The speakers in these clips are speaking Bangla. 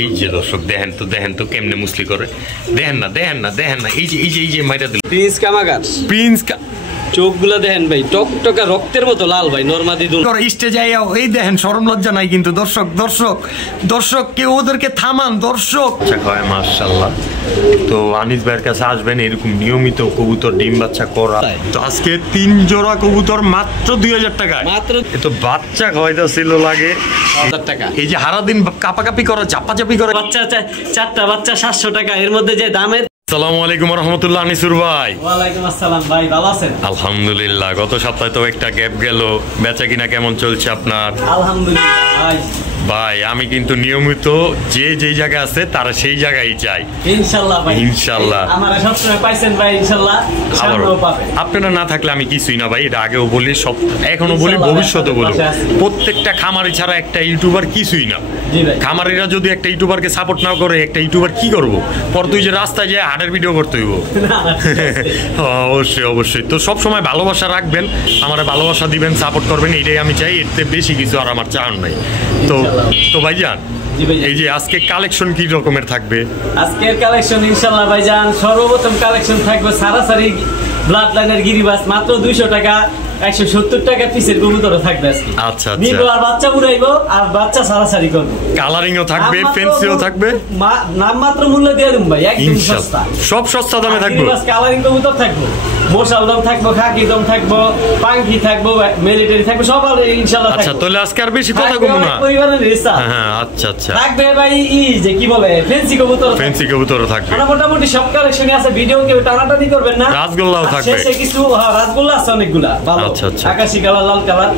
এই যে দর্শক দেখেন তো কেমনে মুসলি করে, দেখেন না এই যে মাইরা দিল প্রিন্স কামাগার, চোখগুলো দেখেন ভাই টকটকা রক্তের মতো লাল ভাই। নরমাদি দুল স্টেজে এই দেখেন শরম লজ্জা নাই কিন্তু দর্শক কেউ ওদেরকে থামান দর্শক। মাশাআল্লাহ। তো আনিস ভাইয়ের কাছে আসবেন এরকম নিয়মিত কবুতর ডিম বাচ্চা করা। তো আজকে 3 জোড়া কবুতর মাত্র 2000 টাকা মাত্র। তো বাচ্চা খাওয়াইতে ছিল লাগে 1000 টাকা। এই যে সারাদিন কাপাকাপি করা চাপাচাপি করে বাচ্চা 4টা বাচ্চা 700 টাকা। এর মধ্যে যে দামের। আসসালামু আলাইকুম রাহমাতুল্লাহ। আনিসুর ভাই ওয়ালাইকুম আসসালাম ভাই, ভালো আছেন? আলহামদুলিল্লাহ। গত সপ্তাহে তো একটা গ্যাপ গেল, বেচা কিনা কেমন চলছে আপনার? আলহামদুলিল্লাহ ভাই আমি কিন্তু নিয়মিত যেই জায়গা আছে তারা সেই জায়গায় চাই ইনশাআল্লাহ ভাই। ইনশাআল্লাহ আমারা সবসময় পাইছেন ভাই, ইনশাআল্লাহ সামনেও পাবেন। আপনারা না থাকলে আমি কিছুই না ভাই, এটা আগেও বলি, সব এখনো বলি, ভবিষ্যতে বলবো। প্রত্যেকটা খামারি ছাড়া একটা ইউটিউবার কিছুই না। খামারিরা যদি একটা ইউটিউবারকে সাপোর্ট না করে একটা ইউটিউবার কি করবো? পর তুই যে রাস্তায় যায় হাটের ভিডিও করতে হইব। অবশ্যই। তো সব সময় ভালোবাসা রাখবেন, আমার ভালোবাসা দিবেন, সাপোর্ট করবেন, এটাই আমি চাই। এতে বেশি কিছু আর আমার চান নাই। তো ভাইজান এই যে আজকে কালেকশন কি রকমের থাকবে? আজকের কালেকশন ইনশাআল্লাহ ভাইজান সর্বপ্রথম কালেকশন থাকবে সারাসারি ব্লাড লাইনের গিরিবাস মাত্র 200 টাকা। 170 টাকা পিসের কবুতর থাকবে আজকে। আচ্ছা নিবো আর বাচ্চা উড়াইবো আর বাচ্চা সারাসারি করব। কালারিংও থাকবে, ফেন্সিও থাকবে। নাম মাত্র মূল্য দিয়ে দেব ভাই, একদম সস্তা। সব সস্তা দামে থাকবে। গিরিবাস কালারিং কবুতর থাকবে, মশাল দম থাকবে, খাকি দম থাকবে, পাঙ্কি থাকবে, মিলিটারি থাকবে, সব ইনশাআল্লাহ থাকবে। আচ্ছা তাহলে আজকে আর বেশি কথা কম না। পরিবারের রিসা। হ্যাঁ আচ্ছা থাকবে ভাই যে কি বলে ফেন্সি কবুতর থাকবে। মোটামুটি সব কালেকশনই আছে, ভিডিও কেউ টানাটানি করবেন না। রাসগোল্লাও থাকবে। শেষে কিছু রাসগোল্লা আছে অনেকগুলা ভালো। আচ্ছা আকাশী কালার, লাল কালার।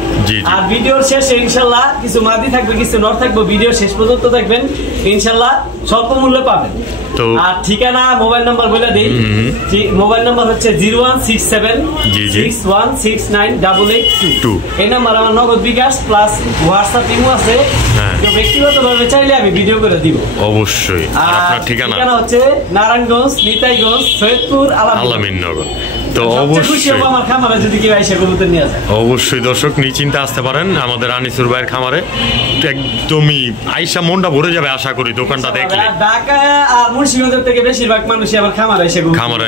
আর ভিডিওর শেষে ইনশাআল্লাহ কিছু মাদি থাকবে, কিছু নর থাকবে। ভিডিও শেষ পর্যন্ত দেখবেন, ইনশাআল্লাহ স্বল্প মূল্যে পাবেন। আর ঠিকানা মোবাইল নাম্বার বলে দিই। মোবাইল নাম্বার হচ্ছে 0167 61698882। এই নাম্বার আমার নগদ বিকাশ প্লাস হোয়াটসঅ্যাপ ইমো আছে। ব্যক্তিগতভাবে চাইলে আমি ভিডিও করে দিব অবশ্যই। আর আপনার ঠিকানা হচ্ছে নারায়ণগঞ্জ, নিতাইগঞ্জ, সৈয়দপুর, আলামিননগর। তো অবশ্যই দর্শক নিশ্চিন্তে আসতে পারেন আমাদের আনিসুর ভাইয়ের খামারে। একদমই আইসা মনটা ভরে যাবে আশা করি দোকানটা দেখলে। ঢাকা আর মুন্সিগঞ্জ থেকে বেশিরভাগ মানুষই আমার খামারে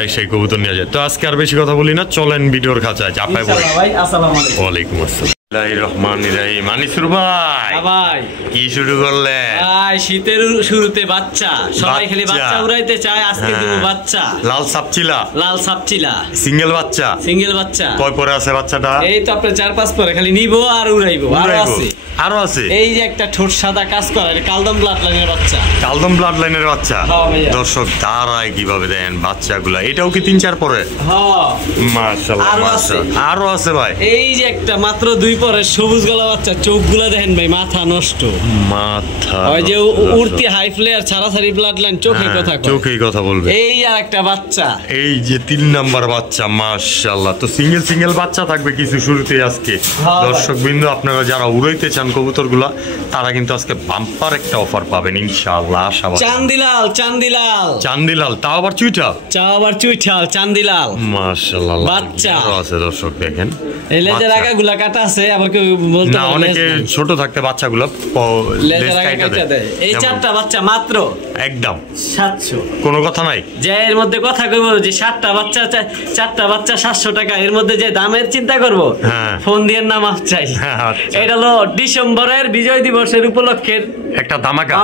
এসে কবুতর নিয়ে যায়। তো আজকে আর বেশি কথা বলি না, চলেন ভিডিওর কাছে চাপায় বলি। ওয়ালাইকুম আসসালাম। মানিসুর ভাই কি শুরু করলেন? শীতের শুরুতে বাচ্চা, সবাই খালি বাচ্চা উড়াইতে চায়। আজকে দিব বাচ্চা লাল সাপচিলা সিঙ্গেল বাচ্চা। কয় পরে আছে বাচ্চাটা? এই তো আপনার 4-5 পরে, খালি নিব আর উড়াইবো। আরো আছে এই যে একটা ঠোঁট সাদা কাজ করা কালদম ব্লাড লাইনের বাচ্চা। দর্শক দাঁড়ায় কিভাবে দেন বাচ্চাগুলা? এটাও কি 3-4 পরে? মাশাআল্লাহ আরো আছে ভাই। এই যে একটা মাত্র 2 পরে সবুজ গলা বাচ্চা, চোখগুলা দেখেন ভাই, মাথা নষ্ট। ওই যে উড়তি হাই ফ্লেয়ার ছাড়াছাড়ি ব্লাড লাইন, চোখেই কথা বলবে। এই আর একটা বাচ্চা, এই যে 3 নাম্বার বাচ্চা। মাশাআল্লাহ। তো সিঙ্গেল বাচ্চা থাকবে কিছু শুরুতে আজকে। দর্শক বিন্দু আপনারা যারা উড়াইতে চান কবুতরগুলা, তারা কিন্তু আজকে বাম্পার একটা অফার পাবেন ইনশাআল্লাহ। আশাবাদী। চান্দিলাল তাও আবার চুইঠাল চান্দিলাল। মাশাআল্লাহ বাচ্চা আছে দর্শক দেখেন। এই লেজের আগাগুলা কাটা আছে, আবার কেউ বলতে না অনেকে ছোট থাকতে বাচ্চাগুলো লেজের আগা কাটা দেয়। এই 4টা বাচ্চা মাত্র একদম 700। কোনো কথা নাই যে এর মধ্যে কথা কইব যে 4টা বাচ্চা 700 টাকা। এর মধ্যে যে দামের চিন্তা করব, ফোন দিয়ে নাম চাই। এটা হলো ডিসেম্বরের বিজয় দিবসের উপলক্ষে একটা ধামাকা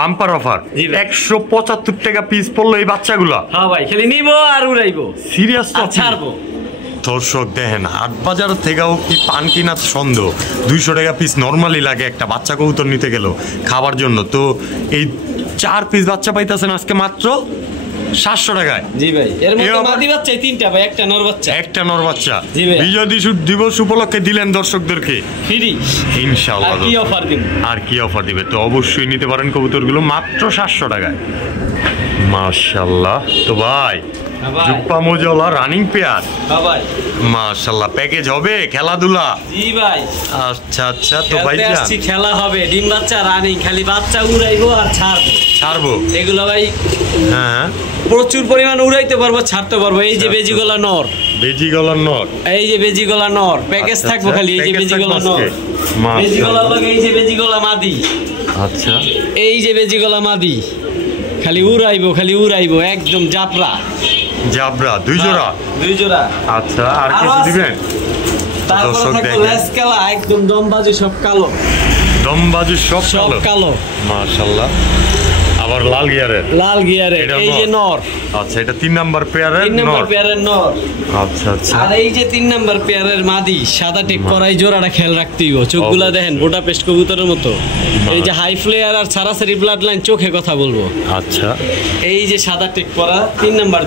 বাম্পার অফার। 175 টাকা পিস পড়লো এই বাচ্চাগুলো। হ্যাঁ ভাই, খালি নিব আর উড়াইবো। সিরিয়াস ছাড়বো। দর্শক দেখেন হাট বাজার থেকেও কি পান কিনা সন্দেহ। 200 টাকা পিস নর্মালি লাগে একটা বাচ্চা কবুতর নিতে গেল খাবার জন্য। তো এই 4 পিস বাচ্চা পাইতেছেন আজকে মাত্র 700 টাকায়। জি ভাই। এর মধ্যে মাদি বাচ্চা 3টা ভাই, একটা নর বাচ্চা। বিজয় দিবস উপলক্ষে দিলেন দর্শকদেরকে ফ্রি ইনশাআল্লাহ। আর কি অফার দিবে? তো অবশ্যই নিতে পারেন কবুতরগুলো মাত্র 700 টাকায়। মাশাআল্লাহ। তো ভাই জুপ্পা মোজলা রানিং পেয়ার। মাশাআল্লাহ প্যাকেজ হবে খেলাধুলা? জি ভাই। আচ্ছা। তো ভাই খেলা হবে, ডিম বাচ্চা রানিং, খালি বাচ্চা উড়াইবো আর ছাড়বো। এগুলো ভাই প্রচুর পরিমাণ উড়াইতে পারবো, ছাড়তে পারবো। এই যে বেজিগলা নর, এই যে বেজিগলা নর প্যাকেজ থাকবো খালি। এই যে বেজিগলা নর, বেজিগলা লগে এই যে বেজিগলা মাদি। আচ্ছা, এই যে বেজি গলা মাদি, খালি উড়াইবো একদম জাবরা দুই জোড়া। আচ্ছা, আর কিছু দিবেন? দর্শক দেখেন একদম দমবাজি সব কালো মাশাআল্লাহ। আবার লাল গিয়ারের এই যে নর। আচ্ছা, এটা 3 নাম্বার পেয়ারের নর। আচ্ছা আচ্ছা, আর এই যে 3 নাম্বার পেয়ারের মাদি সাদা টেক করাই জোড়াটা খেয়াল রাখতেই হবে। চোখগুলা দেখেন বুডাপেস্ট কবুতরের মতো। এই যে হাই ফ্লেয়ার আর সারাসারি ব্লাড লাইন, চোখে কথা বলবো। আচ্ছা, এই যে সাদা টেক করা 3 নাম্বার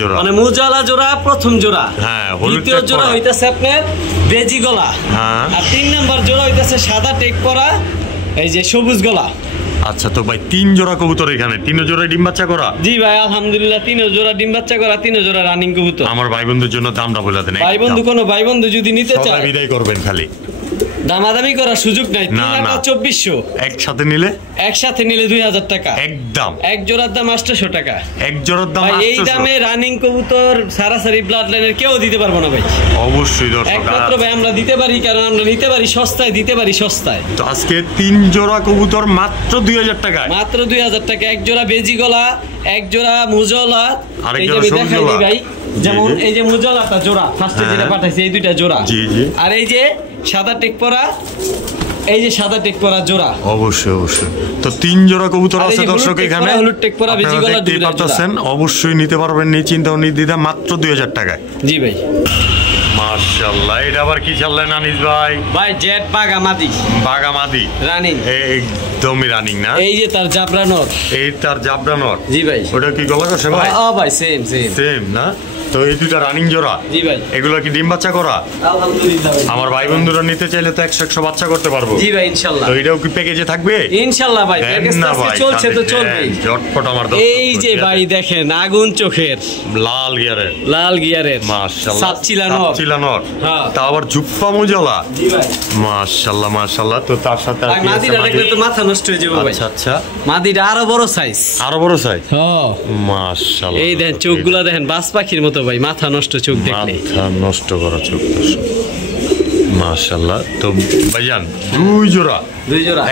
জোড়া মানে মুজালা জোড়া প্রথম জোড়া। হ্যাঁ, দ্বিতীয় জোড়া হইতাছে আপনার বেজি গলা। হ্যাঁ, আর 3 নাম্বার জোড়া হইতাছে সাদা টেক করা এই যে সবুজ গলা। আচ্ছা, তো ভাই 3 জোড়া কবুতর এখানে, 3 জোড়ায় ডিম বাচ্চা করা? জি ভাই, আলহামদুলিল্লাহ 3 জোড়া ডিম বাচ্চা করা, 3 জোড়া রানিং কবুতর। আমার ভাই বন্ধুর জন্য দামটা বলে দেন। ভাই বন্ধু যদি নিতে চায় বিদায় করবেন, খালি দামাদামি করার সুযোগ নাই। 3,24,000 একসাথে নিলে 2,000 টাকা একদম। এক জোড়ার দাম 800 টাকা। এক জোড়ার দাম 800। এই দামে রানিং কবুতর সারাসারি ব্লাড লাইনের কেউ দিতে পারবো না ভাই। অবশ্যই দর্শক, একমাত্র ভাই আমরা দিতে পারি, কারণ আমরা নিতে পারি সস্তায়, দিতে পারি সস্তায়। তো আজকে 3 জোড়া কবুতর মাত্র 2,000 টাকায়, মাত্র 2,000 টাকা। এক জোড়া বেজি গলা, এক জোড়া মুজলা, এই যে দেখাই দিই ভাই। যেমন এই যে মুজলাটা জোড়া ফার্স্টে যেটা পাঠাইছি, এই দুইটা জোড়া। আর এই যে সাদা টেক পরা, এই যে সাদা টেক পরা জোড়া। অবশ্যই। তো 3 জোড়া কবুতর আছে দর্শক এখানে, হলুদ টেক পরা বেজি গলা দুইটা পাচ্ছেন। অবশ্যই নিতে পারবেন, নিশ্চিন্তে নির্দ্বিধা, মাত্র 2,000 টাকায়। জি ভাই, মাশাআল্লাহ। এটা আবার কি চাললেন আনিস ভাই? জেড বাগামাদি রানিং, একদমই রানিং না? এই যে তার জাবরা নর। জি ভাই, ওটা কি গলা কষে ভাই? ভাই সেম না? তো এই দুইটা রানিং জোড়া। জি ভাই, এগুলো কি ডিম বাচ্চা করা? আলহামদুলিল্লাহ। আমার ভাই বন্ধুরা নিতে চাইলে তো 100 বাচ্চা করতে পারবো। জি ভাই, ইনশাআল্লাহ। তো এটাও কি প্যাকেজে থাকবে? ইনশাআল্লাহ ভাই, প্যাকেজ চলছে তো চলবে। ঝটপট আমার এই যে ভাই দেখেন আগুন চোখের লাল গিয়ারের মাশাআল্লাহ সাপচিলা নর। হ্যাঁ, তা আবার জুপ্পা মুজলা। জি ভাই, মাশাআল্লাহ। তো তার সাথে আর কি আছে? মাদিটা দেখলে তো মাথা নষ্ট হয়ে যাবে ভাই। আচ্ছা, মাদিটা আরো বড় সাইজ। হ্যাঁ, মাশাআল্লাহ। এই দেখেন চোখগুলা দেখেন বাজ পাখির মতো ভাই, মাথা নষ্ট চোখ দেখলে। মাথা নষ্ট করা চোখ দর্শক, মাশাআল্লাহ। তো ভাইজান 2 জোড়া,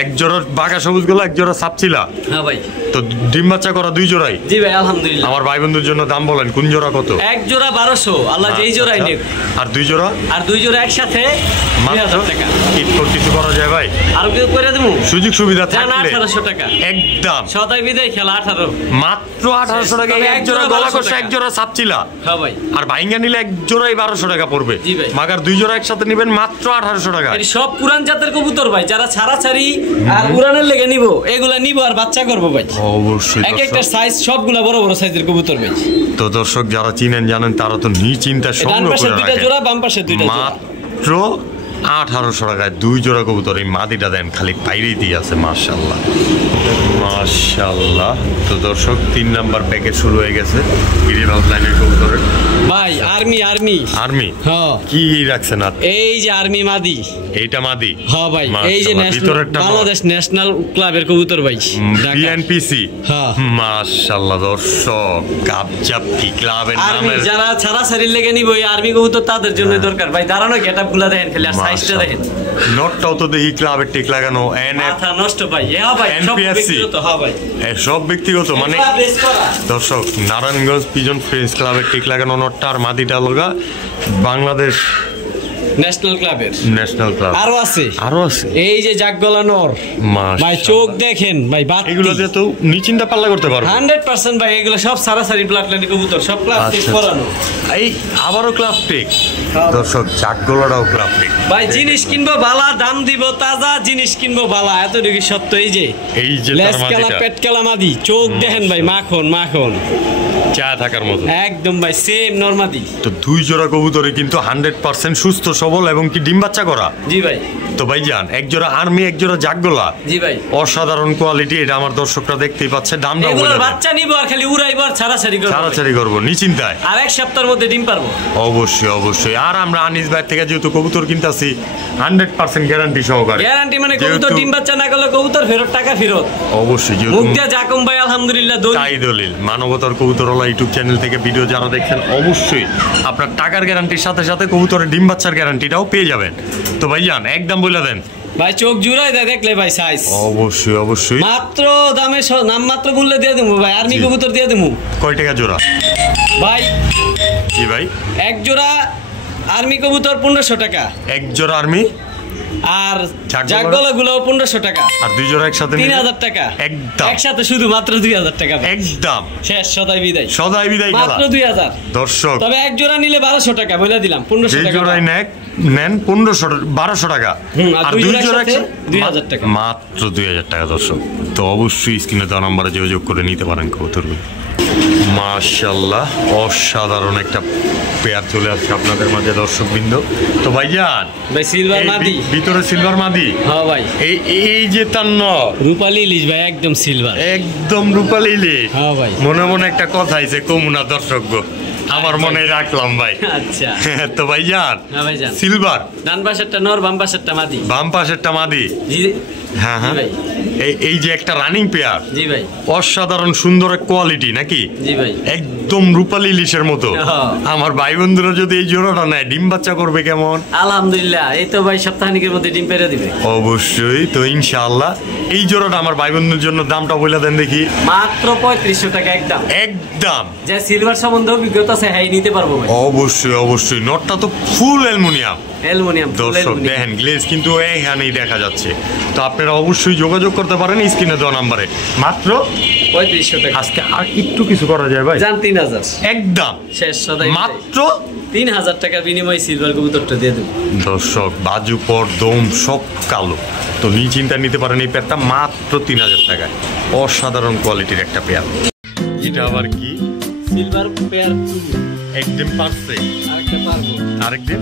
এক জোড়া বাঘা সবুজ গোলা, এক জোড়া সাপচিলা। হ্যাঁ ভাই, তো ডিম বাচ্চা করা 2 জোড়াই? জি ভাই, আলহামদুলিল্লাহ। আমার ভাই বন্ধুর জন্য দাম বলেন, কোন জোড়া কত? এক জোড়া 1200, আল্লাহ যেই জোড়াই নেক। আর 2 জোড়া? আর 2 জোড়া একসাথে 2,000 টাকা। কিছু করা যায় ভাই? আর কিছু করে দেবো, সুযোগ সুবিধা থাকলে 1800 টাকা একদম। সদাই বিদায় খেলা 18, মাত্র 1800 টাকা। এক জোড়া গলা কষা, এক জোড়া সাপচিলা। হ্যাঁ ভাই, আর ভাইঙ্গা নিলে এক জোড়াই 1200 টাকা পড়বে। জি ভাই, মাগার 2 জোড়া একসাথে নেবেন মাত্র 1800 টাকা। এই সব পুরান জাতের কবুতর ভাই, যারা ছাড়াছাড়ি আর উড়ানের লেগে নিব, এগুলা নিব আর বাচ্চা করবো ভাই। অবশ্যই, এক একটা সাইজ সবগুলা বড় বড় সাইজের কবুতর ভাই। তো দর্শক যারা চিনেন জানেন, তারা তো নিশ্চিন্তা ডান পাশে 2টা জোড়া, বাম পাশে 2টা জোড়া। মাত্র 1800 টাকায় 2 জোড়া কবুতর। এই মাদিটা দেন খালি বাইরেই দিয়ে আছে। মাশাআল্লাহ। তো দর্শক 3 নাম্বার প্যাকেজ শুরু হয়ে গেছে গ্রিন আউটলাইনের কবুতরের। ভাই আর্মি হ্যাঁ, কি রাখছেন? এই যে আর্মি মাদি, এইটা মাদি। হ্যাঁ ভাই, এই যে বাংলাদেশ ন্যাশনাল ক্লাবের কবুতর ভাই, বিএনপিসি। হ্যাঁ, মাশাআল্লাহ। দর্শক গাবজাব কি ক্লাবের নামে যারা ছাড়াছাড়ি লেগে নিব, এই আর্মি কবুতর তাদের জন্য দরকার ভাই। দাঁড়ানো গেটআপগুলো দেখেন খালি, আর সাইজটা দেখেন। নটটাও তো দেখি ক্লাবের টিক লাগানো। মাথা নষ্ট ভাই। হ্যাঁ ভাই, সব ব্যক্তিগত। হ্যাঁ ভাই, সব ব্যক্তিগত। মানে দর্শক নারায়ণগঞ্জ পিজন ফ্রেন্ডস ক্লাবের টিক লাগানো নটটা, আর মাদিটা লগা বাংলাদেশ ন্যাশনাল ক্লাব। আরো আছে এই যে জাগগলা নর ভাই, চোখ দেখেন ভাই। এগুলো দিয়ে তো নিচিন্তা পাল্লা করতে পারবো 100% ভাই। এগুলো সব সারাসারি ব্লাড লাইন কবুতর, সব ক্লাব টেক করানো। এই আবারও ক্লাব টেক। দর্শক জাগগলাটাও ক্লাব টেক ভাই। জিনিস কিনবো বালা, দাম দিব তাজা, জিনিস কিনবো বালা, এতটুকু সত্য। এই যে লেস কালা পেট কালা মাদি, চোখ দেখেন ভাই, মাখন চা থাকার মতো একদম ভাই, সেম নরমাদি। তো 2 জোড়া কবুতরে কিন্তু 100% সুস্থ সবল এবং কি ডিম বাচ্চা করা। জি ভাই। তো ভাইজান এক জোড়া আর্মি, এক জোড়া জাগগলা। জি ভাই, অসাধারণ কোয়ালিটি। এটা আমার দর্শকরা দেখতেই পাচ্ছে। দামটা বলে বাচ্চা নিব আর খালি উড়াইব আর ছাড়াছাড়ি করব নিশ্চিন্তায়। আর এক সপ্তাহের মধ্যে ডিম পারবো। অবশ্যই। আর আমরা আনিস ভাই থেকে যেহেতু কবুতর কিনতাছি 100% গ্যারান্টি সহকারে। গ্যারান্টি মানে কবুতর ডিম বাচ্চা না করলে কবুতর ফেরত, টাকা ফেরত। অবশ্যই। মুখ দিয়ে জাকম ভাই, আলহামদুলিল্লাহ তাই দলিল। মানবতার কবুতরওয়ালা ইউটিউব চ্যানেল থেকে ভিডিও যারা দেখছেন, অবশ্যই আপনার টাকার গ্যারান্টির সাথে সাথে কবুতরের ডিম বাচ্চার গ্যারান্টিটাও পেয়ে যাবেন। তো ভাইজান একদম বলে দেন ভাই চোখ জুড়াই দেয় দেখলে ভাই সাইজ। অবশ্যই অবশ্যই মাত্র দামে নাম মাত্র মূল্যে দিয়ে দেবো ভাই। আর্মি কবুতর দিয়ে দেবো। কয় টাকা জোড়া ভাই? জি ভাই, এক জোড়া আর্মি কবুতর 1500 টাকা। এক জোড়া আর্মি আর জাগগলা গুলো 1500 টাকা। আর দুই জোড়া একসাথে 3000 টাকা একদম। একসাথে শুধু মাত্র 2000 টাকা একদম। শেষ, সদাই বিদায়। সদাই বিদায় মাত্র 2000 দর্শক। তবে এক জোড়া নিলে 1200 টাকা বলে দিলাম। 1500 টাকা জোড়াই নেন 1500 1200 টাকা। আর দুই জোড়া 2000 টাকা মাত্র 2000 টাকা দর্শক। তো অবশ্যই স্ক্রিনে দেওয়া নম্বরে যোগাযোগ করে নিতে পারেন কবুতরগুলো। মাশাআল্লাহ অসাধারণ একটা পেয়ার চলে আসছে আপনাদের মাঝে দর্শকবৃন্দ। তো ভাইজান ভাই সিলভার মাদি, ভিতরে সিলভার মাদি। হ্যাঁ ভাই, এই যে তার রূপালী ইলিশ ভাই, একদম সিলভার, একদম রূপালী ইলিশ। হ্যাঁ ভাই, মনে মনে একটা কথা আইছে কমুনা দর্শক, আমার মনে রাখলাম ভাই। আচ্ছা তো ভাইজান, হ্যাঁ ভাইজান, সিলভার ডান পাশেরটা নর, বাম পাশেরটা মাদি। বাম পাশেরটা মাদি। জি হ্যাঁ হ্যাঁ, এই যে একটা রানিং পেয়ার। জি ভাই, অসাধারণ সুন্দর কোয়ালিটি নাকি? জি ভাই, একদম রূপালী ইলিশের মতো। আমার ভাই বন্ধুরা যদি এই জোড়াটা নেয় ডিম বাচ্চা করবে কেমন? আলহামদুলিল্লাহ, এই তো ভাই সপ্তাহখানেকের মধ্যে ডিম পেড়ে দিবে অবশ্যই। তো ইনশাআল্লাহ এই জোড়াটা আমার ভাই বন্ধুর জন্য দামটা বলে দেন দেখি। মাত্র 3500 টাকা একদম। একদম, যে সিলভার সম্বন্ধে অভিজ্ঞতা আছে হ্যাঁ নিতে পারবো ভাই। অবশ্যই অবশ্যই, নটটা তো ফুল অ্যালুমিনিয়াম। দর্শক দেখেন গ্লেজ কিন্তু এইখানেই দেখা যাচ্ছে। তো আপনারা অবশ্যই যোগাযোগ করতে পারেন স্ক্রিনে দেওয়া নাম্বারে। মাত্র 3500 টাকা। আজকে আর একটু কিছু করা যায় ভাই? জান 3000 একদম শেষ। সদাই মাত্র 3000 টাকার বিনিময়ে সিলভার কবুতরটা দিয়ে দেব দর্শক। বাজু পর দম সব কালো। তো নিশ্চিন্তা নিতে পারেন এই পেয়ারটা মাত্র 3000 টাকায়। অসাধারণ কোয়ালিটির একটা পেয়ার। এটা আবার কি? Silver pair. একদম পারফেক্ট। আরেকটা পারবো, আরেকদিন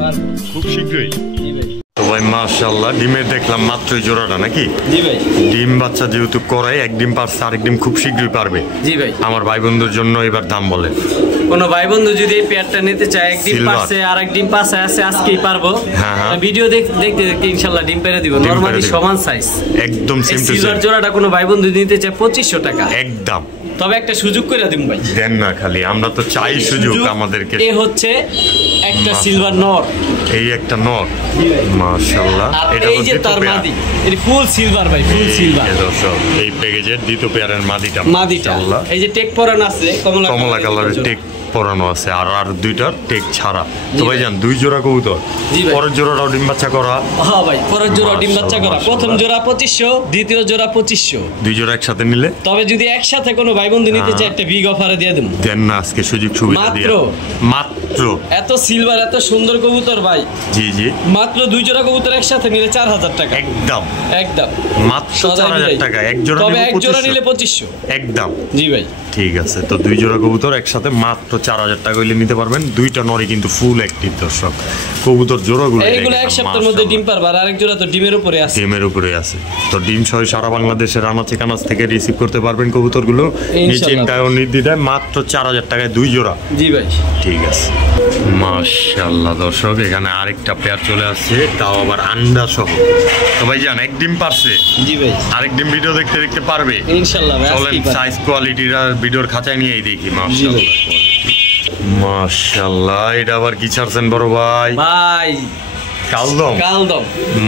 পারবো খুব শীঘ্রই। জি ভাই। তো ভাই মাশাআল্লাহ, ডিমের দেখলাম মাত্রই জোড়াটা নাকি? জি ভাই, ডিম বাচ্চা যেহেতু করাই, এক ডিম পারছে, আরেক ডিম খুব শীঘ্রই পারবে। জি ভাই, আমার ভাই বন্ধুর জন্য এবার দাম বলেন। কোন ভাই বন্ধু যদি এই পেয়ারটা নিতে চায়, এক ডিম পারছে আর এক ডিম পাশে আছে, আজকেই পারবো। ভিডিও দেখতে দেখতে ইনশাআল্লাহ ডিম পেরে দিব। নরমালি সমান সাইজ, একদম সেম টু সেম। সিলভার জোড়াটা কোন ভাই বন্ধু নিতে চায় 2500 টাকা একদম। তবে একটা সুযোগ করে দিন ভাই। দেন না খালি, আমরা তো চাই সুযোগ আমাদেরকে। এই হচ্ছে একটা সিলভার নর, এই একটা নর মাশাআল্লাহ। এটা হচ্ছে তার মাদি, এটা ফুল সিলভার ভাই, ফুল সিলভার। দর্শক এই প্যাকেজের দ্বিতীয় পেয়ারের মাদিটা, এই যে টেক পরানো আছে কমলা কালারের টেক পরানো আছে, আর দুইটার টেক ছাড়া। তো ভাইজান দুই জোড়া কবুতর, পরের জোড়াটাও ডিম বাচ্চা করা। হ্যাঁ ভাই, পরের জোড়া ডিম বাচ্চা করা। প্রথম জোড়া 2500, দ্বিতীয় জোড়া 2500। দুই জোড়া একসাথে নিলে, তবে যদি একসাথে কোনো ভাই বন্ধু নিতে চায় একটা বিগ অফারে দিয়ে দেব। দেন না আজকে সুযোগ সুবিধা দিয়ে মাত্র এত সিলভার এত সুন্দর কবুতর ভাই। জি জি, মাত্র দুই জোড়া কবুতর একসাথে নিলে 4000 টাকা একদম। একদম মাত্র 4000 টাকা এক জোড়া। তবে এক জোড়া নিলে 2500 একদম। জি ভাই ঠিক আছে। তো দুই জোড়া কবুতর একসাথে মাত্র 4000 টাকা হইলে নিতে পারবেন। দুইটা নরি কিন্তু ফুল অ্যাক্টিভ দর্শক। কবুতর জোড়াগুলো এইগুলো এক সপ্তাহের মধ্যে ডিম পারবে, আর আরেক জোড়া তো ডিমের উপরে আছে। ডিমের উপরে আছে। তো ডিম সহ সারা বাংলাদেশের আনাচে কানাচ থেকে রিসিভ করতে পারবেন কবুতরগুলো নিশ্চিন্তায় ও নির্দ্বিধায় মাত্র 4000 টাকায় দুই জোড়া। জি ভাই ঠিক আছে। মাশাআল্লাহ দর্শক, এখানে আরেকটা পেয়ার চলে আসছে, তাও আবার আন্ডা সহ। তো ভাই জান এক ডিম পারছে। জি ভাই, আরেক ডিম ভিডিও দেখতে দেখতে পারবে ইনশাআল্লাহ ভাই। চলেন সাইজ কোয়ালিটির ভিডিওর খাঁচায় নিয়েই দেখি। মাশাআল্লাহ মাশাআল্লাহ, এটা আবার কি ছাড়ছেন বড় ভাই? ভাই কালদম, কালদম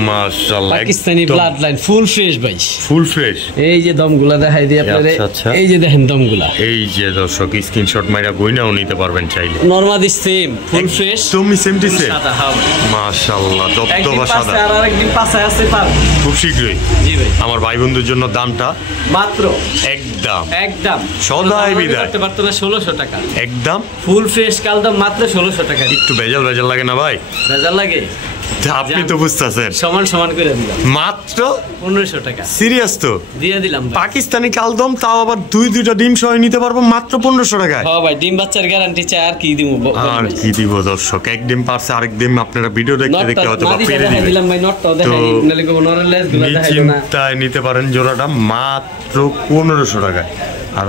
মাশাআল্লাহ, Pakistani blood line, full fresh ভাই, ফুল ফ্রেশ। এই যে দমগুলা দেখাই দিই আপনাদের। এই যে দেখেন দমগুলা, এই যে দর্শক স্ক্রিনশট মাইরা গইনাও নিতে পারবেন চাইলে। নরমালি সেম ফুল ফ্রেশ, তুমি সেম টু সেম মাশাআল্লাহ। দবদবা সাদা, আর আরেকদিন পাশে আছে পার খুব শীঘ্রই। জি ভাই, আমার ভাই বন্ধুর জন্য দামটা মাত্র একদম একদম সদাই বিদায় করতে পারতো না 1600 টাকা একদম। ফুল ফ্রেশ কালদম মাত্র 1600 টাকা। একটু ভেজাল ভেজাল লাগে না ভাই? ভেজাল লাগে, আপনি তো বুঝতেছেন। সমান সমান করে দিলাম মাত্র 1500 টাকা। সিরিয়াস তো দিয়ে দিলাম। পাকিস্তানি কালদম, তাও আবার দুইটা ডিম সহ নিতে পারবো মাত্র 1500 টাকায়। হ্যাঁ ভাই, ডিম বাচ্চার গ্যারান্টি চাই, আর কি দিব? আর কি দিব দর্শক? এক ডিম পারছে, আরেক ডিম আপনারা ভিডিও দেখতে দেখতে হয়তো পেরে দিবেন। ভাই নটটাও দেখাই, নালে কো নরের লেজগুলো দেখাইলো না। চিন্তায় নিতে পারেন জোড়াটা মাত্র 1500 টাকায়। আর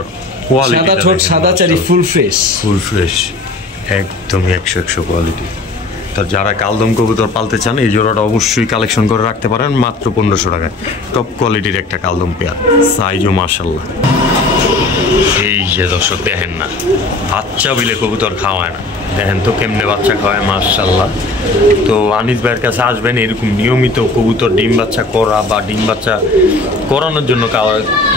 কোয়ালিটি সাদা ঠোঁট, সাদা চারি, ফুল ফ্রেশ, ফুল ফ্রেশ একদম 100 কোয়ালিটি। তো তো যারা কালদম কবুতর পালতে চান এই জোড়াটা অবশ্যই কালেকশন করে রাখতে পারেন মাত্র 1500 টাকায়। টপ কোয়ালিটির একটা কালদম পেয়ার, সাইজও মাশাআল্লাহ। এই যে দর্শক দেখেন না, বাচ্চা বিলে কবুতর খাওয়ায় না, দেখেন তো কেমনে বাচ্চা খাওয়ায় মাশাআল্লাহ। তো আনিস ভাইয়ের কাছে আসবেন এরকম নিয়মিত কবুতর ডিম বাচ্চা করা বা ডিম বাচ্চা করানোর জন্য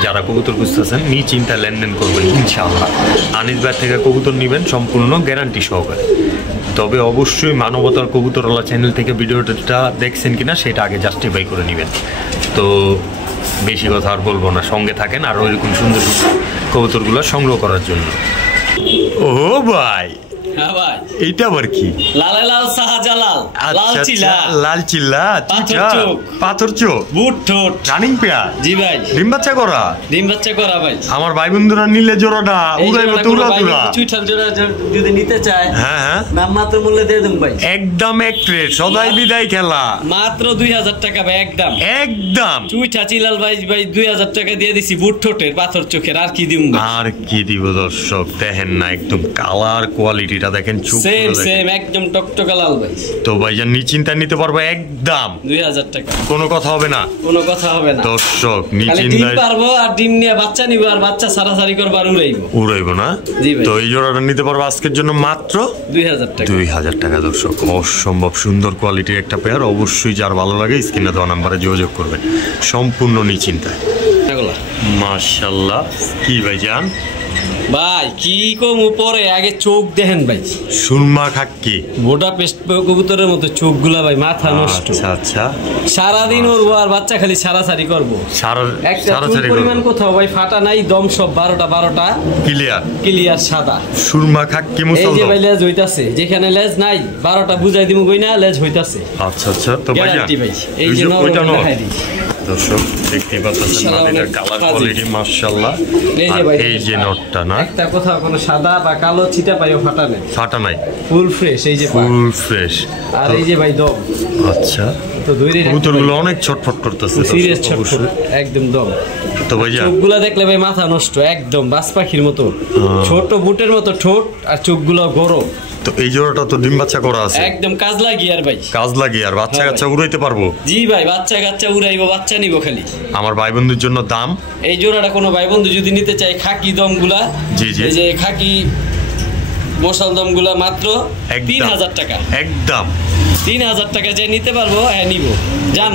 যারা কবুতর খুঁজতেছেন নিশ্চিন্তায় লেনদেন করবেন ইনশাআল্লাহ। আনিস ভাইয়ের থেকে কবুতর নেবেন সম্পূর্ণ গ্যারান্টি সহকারে। তবে অবশ্যই মানবতার কবুতরওয়ালা চ্যানেল থেকে ভিডিওটা দেখছেন কিনা সেটা আগে জাস্টিফাই করে নেবেন। তো বেশি কথা আর বলবো না, সঙ্গে থাকেন আর ওইরকম সুন্দর সুন্দর কবুতরগুলো সংগ্রহ করার জন্য। ও ভাই, হ্যাঁ ভাই, এইটা আবার কি? লালে লাল শাহজালাল, লাল চিলা, লাল চিল্লা, পাথর চোখ, বুট ঠোঁট, রানিং পেয়ার। জি ভাই, ডিম বাচ্চা করা, ডিম বাচ্চা করা ভাই। আমার ভাই বন্ধুরা নিলে জোড়াটা উড়াইবো তো উড়া তুরা। চুইঠাল জোড়া যদি নিতে চায়, হ্যাঁ হ্যাঁ, নাম মাত্র মূল্যে দিয়ে দেব ভাই, একদম এক ট্রেড, সদাই বিদায় খেলা, মাত্র 2000 টাকা ভাই, একদম একদম। চুইঠা চিলাল ভাই 2000 টাকা দিয়ে দিছি, বুট ঠোঁটের, পাথর চোখের, আর কি দিম? আর কি দিব দর্শক, দেখেন না একদম কালার কোয়ালিটিটা দেখেন, সেম সেম একদম টকটকা লাল ভাই। তো ভাইজান নিশ্চিন্তা নিতে পারবো একদম 2000 টাকা, কোনো কথা হবে না, কোনো কথা হবে না দর্শক। ডিম পারবো আর ডিম নিয়ে বাচ্চা নিব আর বাচ্চা সারাসারি করবো আর উড়াইবো না। তো এই জোড়াটা নিতে পারবো আজকের জন্য মাত্র 2000 টাকা, 2000 টাকা দর্শক। অসম্ভব সুন্দর কোয়ালিটির একটা পেয়ার, অবশ্যই যার ভালো লাগে স্ক্রিনে দেওয়া নাম্বারে যোগাযোগ করবেন সম্পূর্ণ নিশ্চিন্তায়। মাশাআল্লাহ, কি ভাইজান ভাই কি কম উপরে, আগে চোখ দেখেন ভাই, সুরমা খাক্কি মোটা পেস্ট কবুতরের মতো চোখগুলা ভাই, মাথা নষ্ট। আচ্ছা আচ্ছা, সারাদিন উড়বো আর বাচ্চা খালি সারাসারি করবো, সারাসারি পরিমাণ কোথাও ভাই ফাটা নাই, দম সব 12টা ক্লিয়ার সাদা সুরমা খাক্কি মুসলমান। এই যে ভাই লেজ হইতাছে, যেখানে লেজ নাই 12টা বুঝাই দিমু কই না, লেজ হইতাছে। আচ্ছা আচ্ছা, তো ভাই এই যে ওইটা দেখাই দিই দর্শক, দেখতে পাচ্ছেন মাটিটার কালার কোয়ালিটি মাশাআল্লাহ। এই যে নটটা না, একটা কোথাও কোনো সাদা বা কালো ছিটা পাইও ফাটা নাই, ফুল ফ্রেশ, এই যে ফুল ফ্রেশ। আর এই যে ভাই দম, আচ্ছা, তো কবুতরগুলো অনেক ছটফট করতেছে, সিরিয়াস ছটফট একদম দম। তো ভাই চোখগুলা দেখলে ভাই মাথা নষ্ট, একদম বাজ পাখির মতো, ছোট বুটের মতো ঠোঁট আর চোখগুলো গরম। তো এই জোড়াটা তো ডিম বাচ্চা করা আছে, একদম কাজ লাগিয়ে আর ভাই, কাজ লাগিয়ে আর বাচ্চা কাচ্চা উড়াইতে পারবো। জি ভাই, বাচ্চা কাচ্চা উড়াইবো, বাচ্চা নিব খালি। আমার ভাই বন্ধুর জন্য দাম, এই জোড়াটা কোনো ভাই বন্ধু যদি নিতে চাই, খাকি দমগুলা, জি জি, এই যে খাকি মশাল দমগুলা মাত্র 3000 টাকা, একদম 3000 টাকা যে নিতে পারবো, হ্যাঁ নিব, জান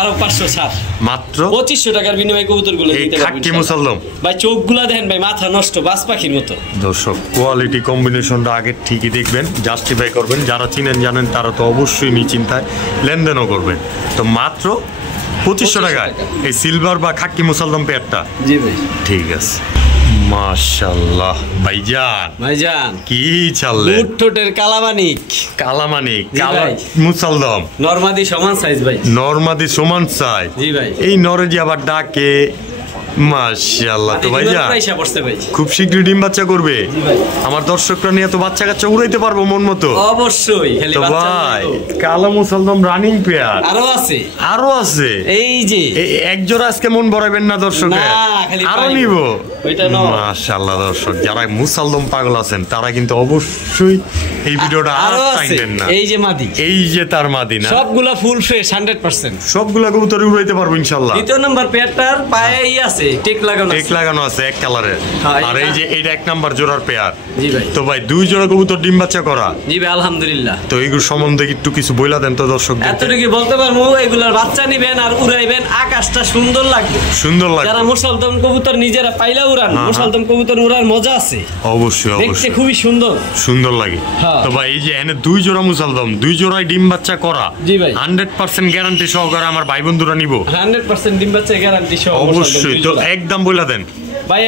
আরো 500 ছাড়, মাত্র 2500 টাকার বিনিময়ে কবুতরগুলো দিতে পারবেন। খাকি মুসলদম ভাই, চোখগুলা দেখেন ভাই, মাথা নষ্ট, বাজ পাখির মতো। দর্শক কোয়ালিটি কম্বিনেশনটা আগে ঠিকই দেখবেন, জাস্টিফাই করবেন, যারা চিনেন জানেন তারা তো অবশ্যই নিশ্চিন্তায় লেনদেনও করবেন। তো মাত্র 2500 টাকায় এই সিলভার বা খাকি মুসলদম পেয়ারটা। জি ভাই, ঠিক আছে। মাশাআল্লাহ ভাইজান কি চাললে, ঠোঁটের কালামানিক কালো মুসলদম, নরমাদি সমান সাইজ ভাই, নরমাদি সমান সাইজ। জি ভাই, এই নরে যে আবার ডাকে, মাশাআল্লাহ। তো ভাইজান খুব শীঘ্রই ডিম বাচ্চা করবে, আমার দর্শকরা নিয়ে তো বাচ্চা কাচ্চা উড়াইতে পারবো মন মতো, অবশ্যই। তো ভাই কালো মুসলদম রানিং পেয়ার আরো আছে, এই যে এক জোড়া আজকে মন ভরাইবেন না দর্শকের, আরো নিব। মাশাআল্লাহ দর্শক, যারা মুসলদম পাগল আছেন তারা কিন্তু অবশ্যই এই ভিডিওটা আর টাইমেন না। এই যে মাদি, এই যে তার মাদি না, সবগুলা ফুল ফ্রেশ 100%, সবগুলা কবুতর উড়াইতে পারবো ইনশাআল্লাহ। দ্বিতীয় নাম্বার পেয়ারটার পায়েই আছে টেক লাগানো আছে এক কালারের, আর এই যে এইটা এক নাম্বার জোড়ার পেয়ার। জি ভাই, তো ভাই দুই জোড়া কবুতর ডিম বাচ্চা করা। জি ভাই, আলহামদুলিল্লাহ। তো এইগুলো সম্বন্ধে একটু কিছু বইলা দেন তো দর্শকদের। এতটুকু বলতে পারবো, এগুলার বাচ্চা নিবেন আর উড়াইবেন, আকাশটা সুন্দর লাগবে, সুন্দর লাগবে। যারা মুসলদম কবুতর নিজেরা পাইলা উড়ান, মুসলদম কবুতর উড়ার মজা আছে, অবশ্যই দেখতে খুবই সুন্দর লাগে। তো ভাই এই যে এখানে দুই জোড়া মুসলদম, দুই জোড়ায় ডিম বাচ্চা করা। জি ভাই, 100% গ্যারান্টি সহকারে আমার ভাই বন্ধুরা নিব, 100% ডিম বাচ্চা গ্যারান্টি সহ, অবশ্যই। তো একদম বইলা দেন ভাই,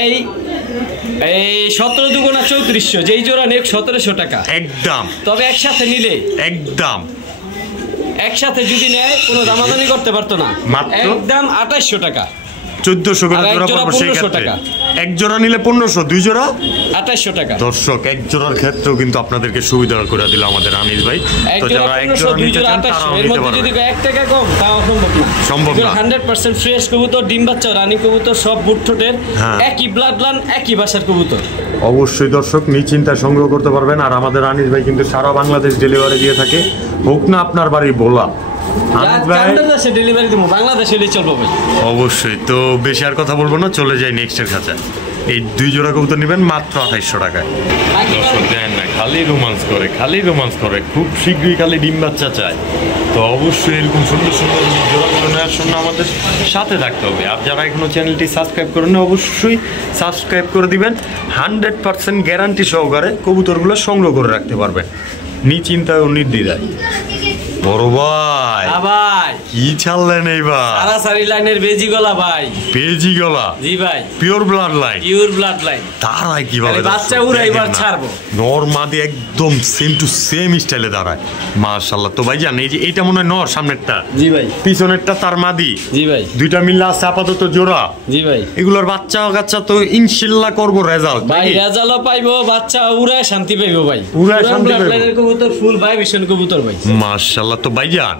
এই 17 দুগুণা 3400, যেই জোড়া নেক 1700 টাকা একদম। তবে একসাথে নিলে একদম, একসাথে যদি নেয় কোনো দামাদামি করতে পারতো না, একদম 2800 টাকা, 1400 করে জোড়া পড়বে সেই ক্ষেত্রে এক জোড়া নিলে 1500 দুই জোড়া 2800 টাকা দর্শক এক জোড়ার ক্ষেত্রেও কিন্তু আপনাদেরকে সুবিধা করে দিল আমাদের আনিস ভাই তো যারা এক জোড়া নিতে চান তারাও নিতে পারবেন যদি 1 টাকা কম তাও সম্ভব না 100% ফ্রেশ কবুতর ডিম বাচ্চা রানী কবুতর সব বুট ঠোঁটের একই ব্লাড লাইন একই বাসার কবুতর অবশ্যই দর্শক নিশ্চিন্তায় সংগ্রহ করতে পারবেন আর আমাদের আনিস ভাই কিন্তু সারা বাংলাদেশ ডেলিভারি দিয়ে থাকে হোক না আপনার বাড়ি বলা অবশ্যই তো বেশি আর কথা বলবো না চলে যাই নেক্সটের কাছে এই দুই জোড়া কবুতর নেবেন মাত্র 2800 টাকায় দর্শক দেন না খালি রোমান্স করে খুব শীঘ্রই খালি ডিম বাচ্চা চায় তো অবশ্যই এরকম সুন্দর সুন্দর জোড়াগুলো নেওয়ার জন্য আমাদের সাথে থাকতে হবে আর যারা এখনো চ্যানেলটি সাবস্ক্রাইব করেন অবশ্যই সাবস্ক্রাইব করে দিবেন 100% গ্যারান্টি সহকারে কবুতরগুলো সংগ্রহ করে রাখতে পারবেন নিশ্চিন্তায় ও নির্দ্বিধায় বড় ভাই কি ছাড়লেন এইবার সারাসারি লাইনের বেজি গলা ভাই বেজি গলা জি ভাই পিওর ব্লাড লাইন তারাই কিভাবে বাচ্চা উড়াইবার ছাড়বো নরমাদি একদম সেম টু সেম স্টাইলে দাঁড়ায় মাশাআল্লাহ তো ভাই জান এই যে এইটা মনে হয় নর সামনেরটা জি ভাই পিছনেরটা তার মাদি জি ভাই দুইটা মিলে আছে আপাতত জোড়া জি ভাই এগুলোর বাচ্চা কাচ্চা তো ইনশাআল্লাহ করব রেজাল্ট ভাই রেজাল্টও পাইবো বাচ্চা উড়ায় শান্তি পাইবো ভাই উড়ায় শান্তি পাইবো লাইনের কবুতর ফুল ভাইব্রেশন কবুতর ভাই মাশাআল্লাহ তো ভাইজান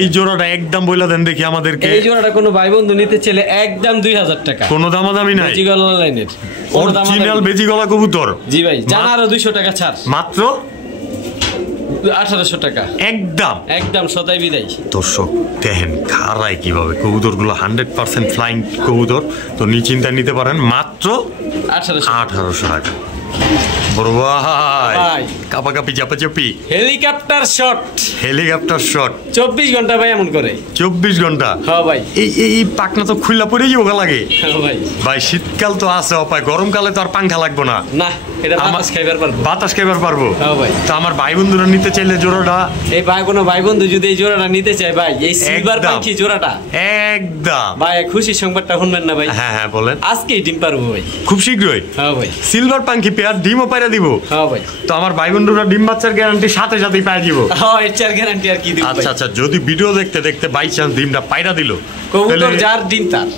এই জোড়াটা একদম বইলা দেন দেখি আমাদেরকে এই জোড়াটা কোনো ভাই বন্ধু নিতে চাইলে একদম 2000 টাকা কোনো দামাদামি নাই বেজিগলা লাইনের অরিজিনাল বেজিগলা কবুতর জি ভাই জানারও 200 টাকা ছাড় মাত্র 1800 টাকা একদম সদাই বিদায় দর্শক দেখেন খারায় কিভাবে কবুতরগুলো 100% ফ্লাইং কবুতর তো নিশ্চিন্তায় নিতে পারেন মাত্র 1800 টাকা বড় ভাই কাপাকাপি চাপাচাপি হেলিকপ্টার শট 24 ঘন্টা ভাই এমন করে 24 ঘন্টা হ্যাঁ ভাই এই পাকনা তো খুললা পড়ে যাবো লাগে ভাই ভাই শীতকাল তো আছে অপায় গরমকালে তো আর পাঙ্খা লাগবে না এটা বাতাস খাইবার পারবো হ্যাঁ ভাই তো আমার ভাই বন্ধুরা নিতে চাইলে জোড়াটা এই ভাই কোনো ভাই বন্ধু যদি এই জোড়াটা নিতে চায় ভাই এই সিলভার পাখি জোড়াটা একদম ভাই খুশি সংবাদটা শুনবেন না ভাই হ্যাঁ বলেন আজকেই ডিম পারবো ভাই খুব শীঘ্রই হ্যাঁ ভাই সিলভার পাখি পেয়ার ডিমও পাইরা দিব হ্যাঁ ভাই তো আমার ভাই বন্ধুরা ডিম বাচ্চার গ্যারান্টি সাথেই পাই দিব হ্যাঁ এর চার গ্যারান্টি আর কি দিব আচ্ছা যদি ভিডিও দেখতে বাই চান্স ডিমটা পাইরা দিল কবুতর যার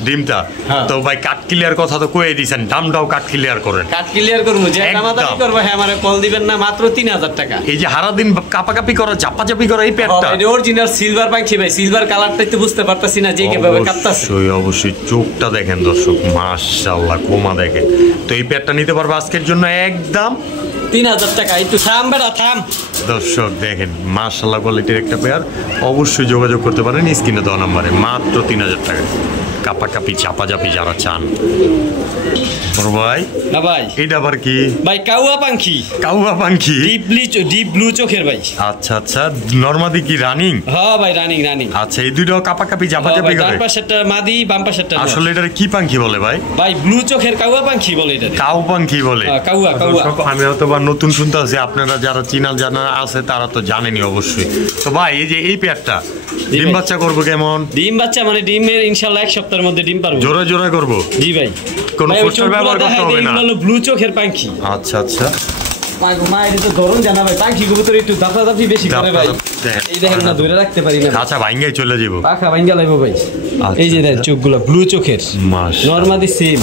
ডিমটা তো ভাই কাট ক্লিয়ার কথা তো কইয়ে দিবেন দামটাও কাট ক্লিয়ার করেন কাট ক্লিয়ার করব যে দামাদামি করব হ্যাঁ আমারে কল দিবেন না মাত্র 3000 টাকা এই যে সারা দিন কাপাকাপি করা চাপাচাপি করা এই পেটটা এটা অরিজিনাল সিলভার পাখি ভাই সিলভার কালারটা তো বুঝতে পারতাছি না যে কিভাবে কাটতাছে অবশ্যই চোখটা দেখেন দর্শক মাশাআল্লাহ কোমা দেখেন তো এই পেটটা নিতে পারবে আজকের জন্য একদম 3000 টাকা একটু থাম বেটা থাম দর্শক দেখেন মাশাআল্লাহ কোয়ালিটির একটা পেয়ার অবশ্যই যোগাযোগ করতে পারেন স্ক্রিনে দেওয়া নম্বরে মাত্র 3000 টাকা কাপাকাপি চাপাচাপি যারা চান ভাই না ভাই এটা আবার কি ভাই কাউয়া পাখি ডিপ ব্লু চোখের ভাই আচ্ছা নরমাদি কি রানিং হ্যাঁ ভাই রানিং আচ্ছা এই দুটো কাপাকাপি চাপাচাপি করে বাম পাশেরটা মাদি বাম পাশেরটা আসলে এটা কি পাখি বলে ভাই ব্লু চোখের কাউয়া পাখি বলে এটা কাউ পাখি বলে কাউয়া আমি হয়তো বা নতুন শুনতে আছি আপনারা যারা জানা আছে তারা তো জানেনি অবশ্যই তো ভাই এই যে এই পেয়ারটা ডিম বাচ্চা করবো কেমন ডিম বাচ্চা মানে ডিমের ইনশাআল্লাহ এক সপ্তাহের মধ্যে ডিম পারবো জোড়া করবো জি ভাই কোন পোস্টার ব্যবহার করতে হবে না ব্লু চোখের পাখি আচ্ছা মা এটা তো ধরুন জানা ভাই পাখি কবুতর একটু দাপাদাপি বেশি করে ভাই এই দেখেন না ধরে রাখতে পারি না আচ্ছা ভাঙ্গাই চলে যাব পাখা ভাঙ্গা লাইবো ভাই এই যে দেখেন চোখগুলো ব্লু চোখের নরমালি সেম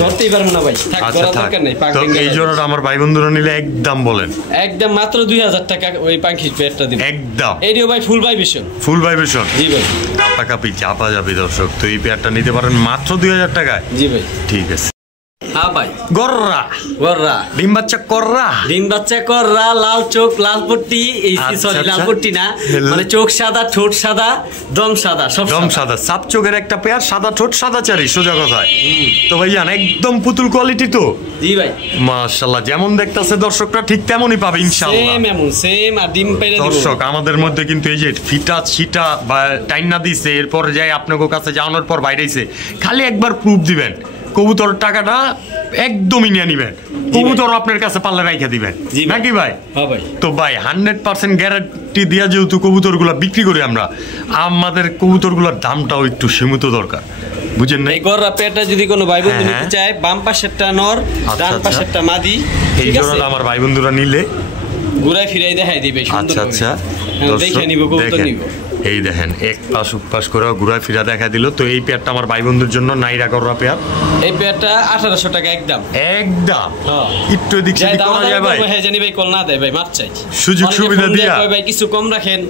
ধরতেই পারবো না ভাই থাক করার দরকার নাই তো এই জোড়াটা আমার ভাই বন্ধুরা নিলে একদম বলেন একদম মাত্র 2000 টাকা ওই পাখি পেটটা দিন একদম এডিও ভাই ফুল ভাইব্রেশন জি ভাই কাপাকাপি চাপা যাবে দর্শক তো এই পেয়ারটা নিতে পারেন মাত্র 2000 টাকায় জি ভাই ঠিক আছে হ্যাঁ ভাই গররা ডিম বাচ্চা কররা লাল চোখ লাল পট্টি সরি লাল পট্টি না মানে চোখ সাদা ঠোঁট সাদা দম সাদা সব দম সাদা সাপ চোখের একটা পেয়ার সাদা ঠোঁট সাদা চারি সোজা কথায় তো ভাইজান একদম পুতুল কোয়ালিটি তো জি ভাই মাশাআল্লাহ যেমন দেখতাছে দর্শকরা ঠিক তেমনই পাবে ইনশাআল্লাহ সেম আর ডিম পেরে দিব দর্শক আমাদের মধ্যে কিন্তু এই যে ফিটা ছিটা বা টাইনা দিছে এরপর যাই আপনাদের কাছে যাওয়ার পর বাইরেছে খালি একবার প্রুফ দিবেন কবুতর টাকাটা একদমই নিয়ে নিবেন কবুতর আপনার কাছে পাল্লা রাইখা দিবেন নাকি ভাই তো ভাই 100% গ্যারান্টি দিয়া যেহেতু কবুতরগুলো বিক্রি করি আমরা আমাদের কবুতরগুলোর দামটাও একটু সীমিত দরকার বুঝেন না এই গররা পেটা যদি কোনো ভাই বন্ধু নিতে চায় বাম পাশেরটা নর ডান পাশেরটা মাদি এই জোড়াটা আমার ভাই বন্ধুরা নিলে ঘুরাই ফিরাই দেখাই দিবে সুন্দর আচ্ছা দেখে নিব কবুতর নিব। এই দেখেন এক পাশ উপাস করে ঘুরা ফিরা দেখা দিল। তো এই পেয়ারটা আমার ভাই বন্ধুর জন্য নাইরা কররা পেয়ার। এই পেয়ারটা 1800 টাকা একদম একদম। একটু এদিক সেদিক করা যায় ভাই? হ্যাঁ জানি ভাই, কল না দেয় ভাই, মাপ চাই, সুযোগ সুবিধা দিয়া ভাই কিছু কম রাখেন,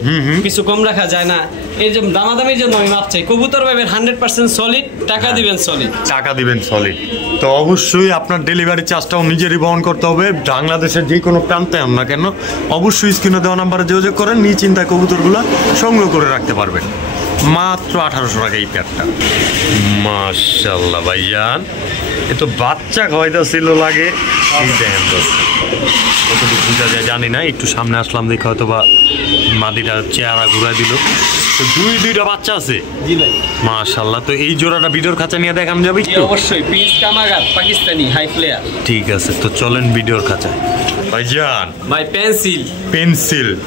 কিছু কম রাখা যায় না, এই যে দামাদামির জন্য আমি মাপ চাই। কবুতর ভাই 100% সলিড, টাকা দিবেন সলিড, টাকা দিবেন সলিড। তো অবশ্যই আপনার ডেলিভারি চার্জটাও নিজেরই বহন করতে হবে, বাংলাদেশের যে কোনো প্রান্তে হন না কেন। অবশ্যই স্ক্রিনে দেওয়া নাম্বারে যোগাযোগ করেন, নিশ্চিন্তায় কবুতরগুলো সংগ্রহ করে রাখতে পারবেন। মাত্র 1800 টাকা এই পেয়ারটা। মাশাআল্লাহ ভাইজান, এ তো বাচ্চা খাওয়াইতেছিল লাগে। এই দেখেন তো কতটুকু বোঝা যায় জানি না, একটু সামনে আসলাম দেখে হয়তো বা মাদিটা চেহারা ঘুরাই দিল। তো দুইটা বাচ্চা আছে। জি ভাই মাশাআল্লাহ। তো এই জোড়াটা ভিডিওর খাঁচা নিয়ে দেখান যাবে কি? অবশ্যই, প্রিন্স কামাগার পাকিস্তানি হাই প্লেয়ার। ঠিক আছে, তো চলেন ভিডিওর খাঁচায়। ভাইজান ভাই পেন্সিল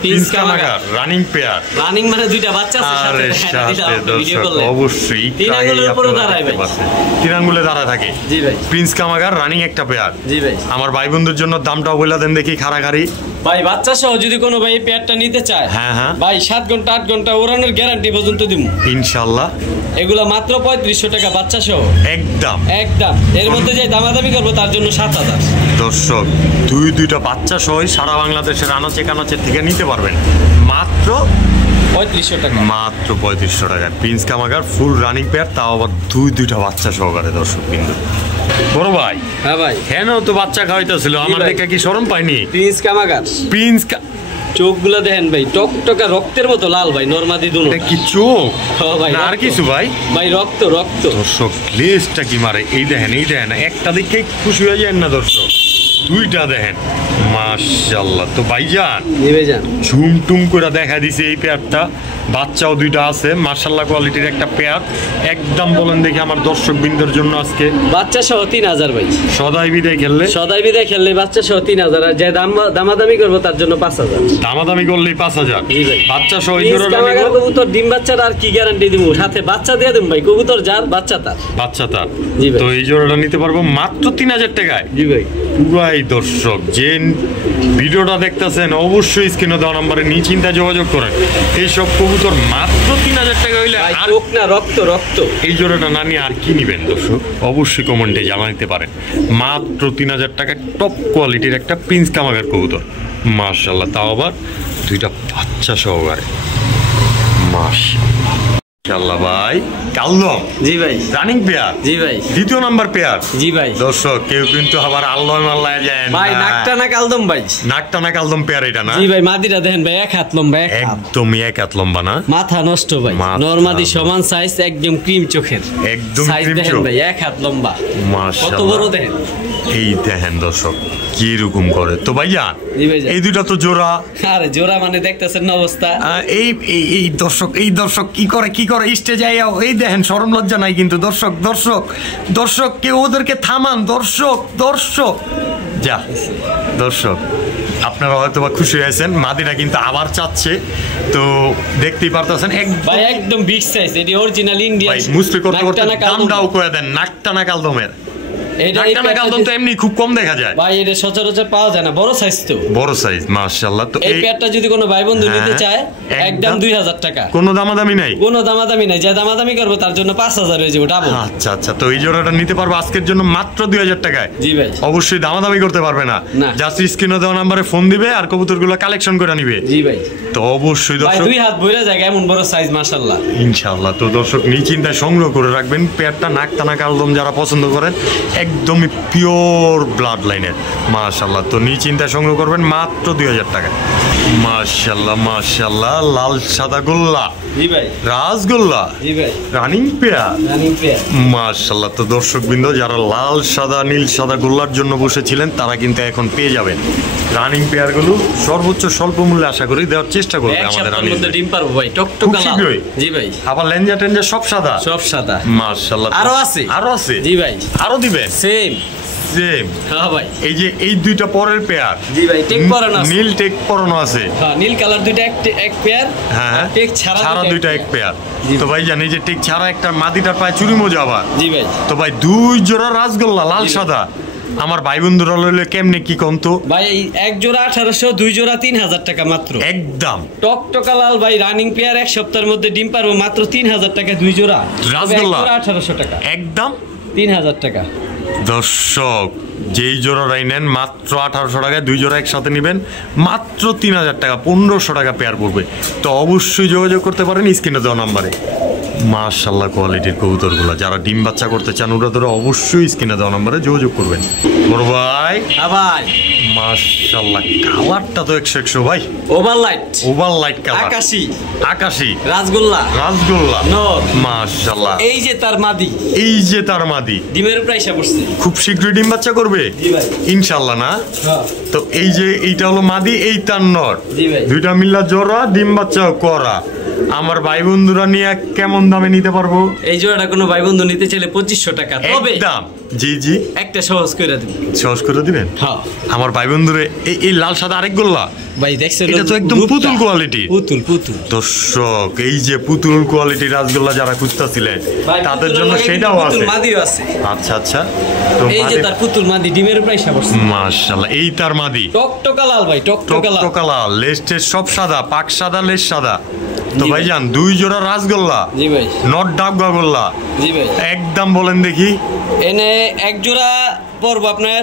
প্রিন্স কামাগার রানিং পেয়ার। রানিং মানে দুইটা বাচ্চা আছে আরে সাথে দর্শক অবশ্যই তিন আঙ্গুলের উপরে দাঁড়ায় ভাই, তিন আঙ্গুলে দাঁড়ায় থাকে। জি ভাই প্রিন্স কামাগার রানিং একটা পেয়ার। জি ভাই আমার ভাই বন্ধুর জন্য দামটাও বলে দেন দেখি খাড়াখাড়ি। ভাই বাচ্চা সহ যদি কোনো ভাই এই পেয়ারটা নিতে চায়, হ্যাঁ হ্যাঁ ভাই 7 ঘন্টা 8 ঘন্টা ওড়ানোর গ্যারান্টি পর্যন্ত দিব ইনশাআল্লাহ। এগুলা মাত্র 3500 টাকা বাচ্চা সহ একদম একদম। এর মধ্যে যে দামাদামি করবো তার জন্য 7000। দর্শক দুইটা বাচ্চা সহ সারা বাংলাদেশের আনাচে কানাচে থেকে নিতে পারবেন মাত্র 3500 টাকা। মাত্র 3500 টাকা প্রিন্স কামাগার ফুল রানিং পেয়ার, তাও আবার দুইটা বাচ্চা সহকারে। দর্শক বিন্দু বড় ভাই, হ্যাঁ ভাই কেন তো বাচ্চা খাওয়াইতেছিল, আমার দেখে কি শরম পাইনি? প্রিন্স কামাগার চোখগুলো দেখেন ভাই, টকটকা রক্তের মতো লাল ভাই, নরমাদি দুনো। এটা কি চোখ ভাই আর কিছু ভাই? ভাই রক্ত রক্ত। দর্শক লেজটা কি মারে, এই দেখেন একটা দিকে খুশি হয়ে যায় না দর্শক, দুইটা দেখেন মাশাআল্লাহ। তো ভাইজান ঝুম টুম করে দেখা দিছে এই পেয়ারটা, বাচ্চাও দুইটা আছে মাশাআল্লাহ, কোয়ালিটির একটা পেয়ার। একদম বলেন দেখি আমার দর্শক বিন্দুর জন্য আজকে বাচ্চা সহ 3000 ভাই। সদাই বিদায় খেললে বাচ্চা সহ 3000, আর যে দামাদামি করবো তার জন্য 5000। দামাদামি করলেই 5000 বাচ্চা সহ। কবুতর ডিম বাচ্চার আর কি গ্যারান্টি দিব, সাথে বাচ্চা দিয়ে দেব ভাই, কবুতর যার বাচ্চা তার। তো এই জোড়াটা নিতে পারবো মাত্র 3000 টাকায়। জি ভাই পুরাই দর্শক যে ভিডিওটা দেখতেছেন অবশ্যই স্ক্রিনে দেওয়া নাম্বারে নিশ্চিন্তায় যোগাযোগ করেন। এইসব কবুতর মাত্র 3000 টাকা হইলে আর না রক্ত রক্ত। এই জোড়াটা না নিয়ে আর কি নিবেন দর্শক, অবশ্যই কমেন্টে জানাতে পারেন। মাত্র 3000 টাকা টপ কোয়ালিটির একটা প্রিন্স কামাগার কবুতর মাশাআল্লাহ, তাও আবার দুইটা বাচ্চা সহকারে মাশাআল্লাহ। ভাই কালদম জি ভাই রানিং পেয়ার। জি ভাই দ্বিতীয় নাম্বার পেয়ার। জি ভাই দর্শক কেউ কিন্তু আবার আল্লাহ মাল্লায় যায় না ভাই, নাকটানা কালদম ভাই, নাকটানা কালদম পেয়ার এটা না? জি ভাই মাদিটা দেখেন ভাই, এক হাত লম্বা, একদমই এক হাত লম্বা না, মাথা নষ্ট ভাই, নরমাদি সমান সাইজ, একদম ক্রিম চোখের একদম সাইজ দেখেন ভাই, এক হাত লম্বা মাশাআল্লাহ, কত বড় দেখেন। এই দেখেন দর্শক কি রকম করে। তো ভাইয়া এই দুইটা তো জোড়া। আরে জোড়া মানে দেখতেছেন না অবস্থা। এই দর্শক কি করে স্টেজে আইয়াও এই দেখেন, শরম লজ্জা নাই কিন্তু। দর্শক কেউ ওদেরকে থামান। দর্শক যা দর্শক আপনারা হয়তো বা খুশি হয়েছেন, মাদিরা কিন্তু আবার চাচ্ছে। তো দেখতেই পারতেছেন একদম বিগ সাইজ, এটি অরিজিনাল ইন্ডিয়ান। মুসলি করতে দামটাও কয়ে দেন, নাকটানা কালদমের। এমনি খুব কম দেখা যায় ভাই, এটা সচরাচর পাওয়া যায় না, বড় সাইজ তো, বড় সাইজ মাশাআল্লাহ। তো এই পেয়ারটা যদি কোনো ভাই বন্ধু নিতে চায় একদম 2000 টাকা, কোনো দামাদামি নাই, যে দামাদামি করবে তার জন্য 5000 হয়ে যাবে ডাবল। আচ্ছা। তো এই জোড়াটা নিতে পারবো আজকের জন্য মাত্র 2000 টাকায়। জি ভাই অবশ্যই দামাদামি করতে পারবে না, জাস্ট স্ক্রিনে দেওয়া নম্বরে ফোন দিবে আর কবুতরগুলো কালেকশন করে নিবে। জি ভাই তো অবশ্যই দর্শক দুই হাত ভরে যায় এমন বড় সাইজ মাশাআল্লাহ ইনশাআল্লাহ। তো দর্শক নিশ্চিন্তায় সংগ্রহ করে রাখবেন পেয়ারটা, নাকটানা কালদম যারা পছন্দ করেন, একদমই পিওর ব্লাড লাইনের মাশাআল্লাহ। তো নিশ্চিন্তায় সংগ্রহ করবেন মাত্র 2000 টাকা। মাশাআল্লাহ লাল সাদা গোল্লা। জি ভাই রাসগোল্লা। জি ভাই রানিং পেয়ার মাশাআল্লাহ। তো দর্শকবৃন্দ যারা লাল সাদা নীল সাদা গোল্লার জন্য বসেছিলেন তারা কিন্তু এখন পেয়ে যাবেন রানিং পেয়ার গুলো সর্বোচ্চ স্বল্প মূল্যে আশা করি দেওয়ার চেষ্টা করবে আমাদের। রানিং মধ্যে ডিম পারবো ভাই, টকটকা লাল। জি ভাই আবার লেঞ্জা টেঞ্জা সব সাদা মাশাআল্লাহ। আরো আছে জি ভাই, আরো দিবে সেম। হ্যাঁ ভাই এই যে এই দুইটা পরের পেয়ার। জি ভাই টেক পরানো আছে, নীল টেক পরানো আছে। হ্যাঁ নীল কালার দুইটা এক পেয়ার, হ্যাঁ টেক ছাড়া দুইটা এক পেয়ার। তো ভাই জানি যে টেক ছাড়া একটা মাদিটার পায়ে চুরি মোজা আবার। জি ভাই তো ভাই দুই জোড়া রাসগোল্লা লাল সাদা আমার ভাই বন্ধুরা লইলে কেমনে কি কোন তো ভাই এক জোড়া 1800, দুই জোড়া 3000 টাকা মাত্র একদম। টকটকা লাল ভাই রানিং পেয়ার, এক সপ্তাহের মধ্যে ডিম পারবো মাত্র 3000 টাকা দুই জোড়া। রাসগোল্লা 1800 টাকা একদম 3000 টাকা। দর্শক যেই জোড়াটাই নেন মাত্র 1800 টাকায়, দুই জোড়া একসাথে নেবেন মাত্র 3000 টাকা, 1500 টাকা পেয়ার পড়বে। তো অবশ্যই যোগাযোগ করতে পারেন স্ক্রিনে দেওয়া নাম্বারে। মাশাআল্লাহ কোয়ালিটির কবুতরগুলো যারা ডিম বাচ্চা করতে চান ওরা ধরে অবশ্যই স্ক্রিনে দেওয়া নাম্বারে যোগাযোগ করবেন। বড় ভাই ভাই মাশাআল্লাহ কালারটা তো 100 ভাই, ওভার লাইট কালার, আকাশী আকাশী রাসগোল্লা নর মাশাআল্লাহ। এই যে তার মাদি, এই যে তার মাদি ডিমের উপর আইসা পড়ছে, খুব শীঘ্রই ডিম বাচ্চা করবে ইনশাআল্লাহ না? তো এই যে এইটা হলো মাদি, এই তার নর, দুইটা মিল্লা জোড়া ডিম বাচ্চা করা। আমার ভাই বন্ধুরা নিয়ে কেমন দামে নিতে পারবো? এই জোড়াটা কোনো ভাই বন্ধু নিতে চাইলে 2500 টাকা, তবে দাম জি জি একটা সহজ করে দিবেন। সহজ করে দিবেন? হ্যাঁ। আমার ভাই বন্ধুরে এই লাল সাদা আরেক গোল্লা ভাই দেখছেন, এটা তো একদম পুতুল কোয়ালিটি। পুতুল দর্শক এই যে পুতুল কোয়ালিটি রাসগোল্লা যারা খুঁজতেছিলেন তাদের জন্য সেটাও আছে, মাদিও আছে। আচ্ছা আচ্ছা, তো এই যে তার পুতুল মাদি ডিমের উপর আইসা পড়ছে মাশাআল্লাহ। এই তার মাদি টকটকা লাল ভাই, টকটকা লাল, লেজ টেজ সব সাদা, পাক সাদা লেজ সাদা। তো ভাইজান দুই জোড়া রাসগোল্লা, জি ভাই, নট ডাবগা গোল্লা, জি ভাই, একদম বলেন দেখি। এনে এক জোড়া পড়বো আপনার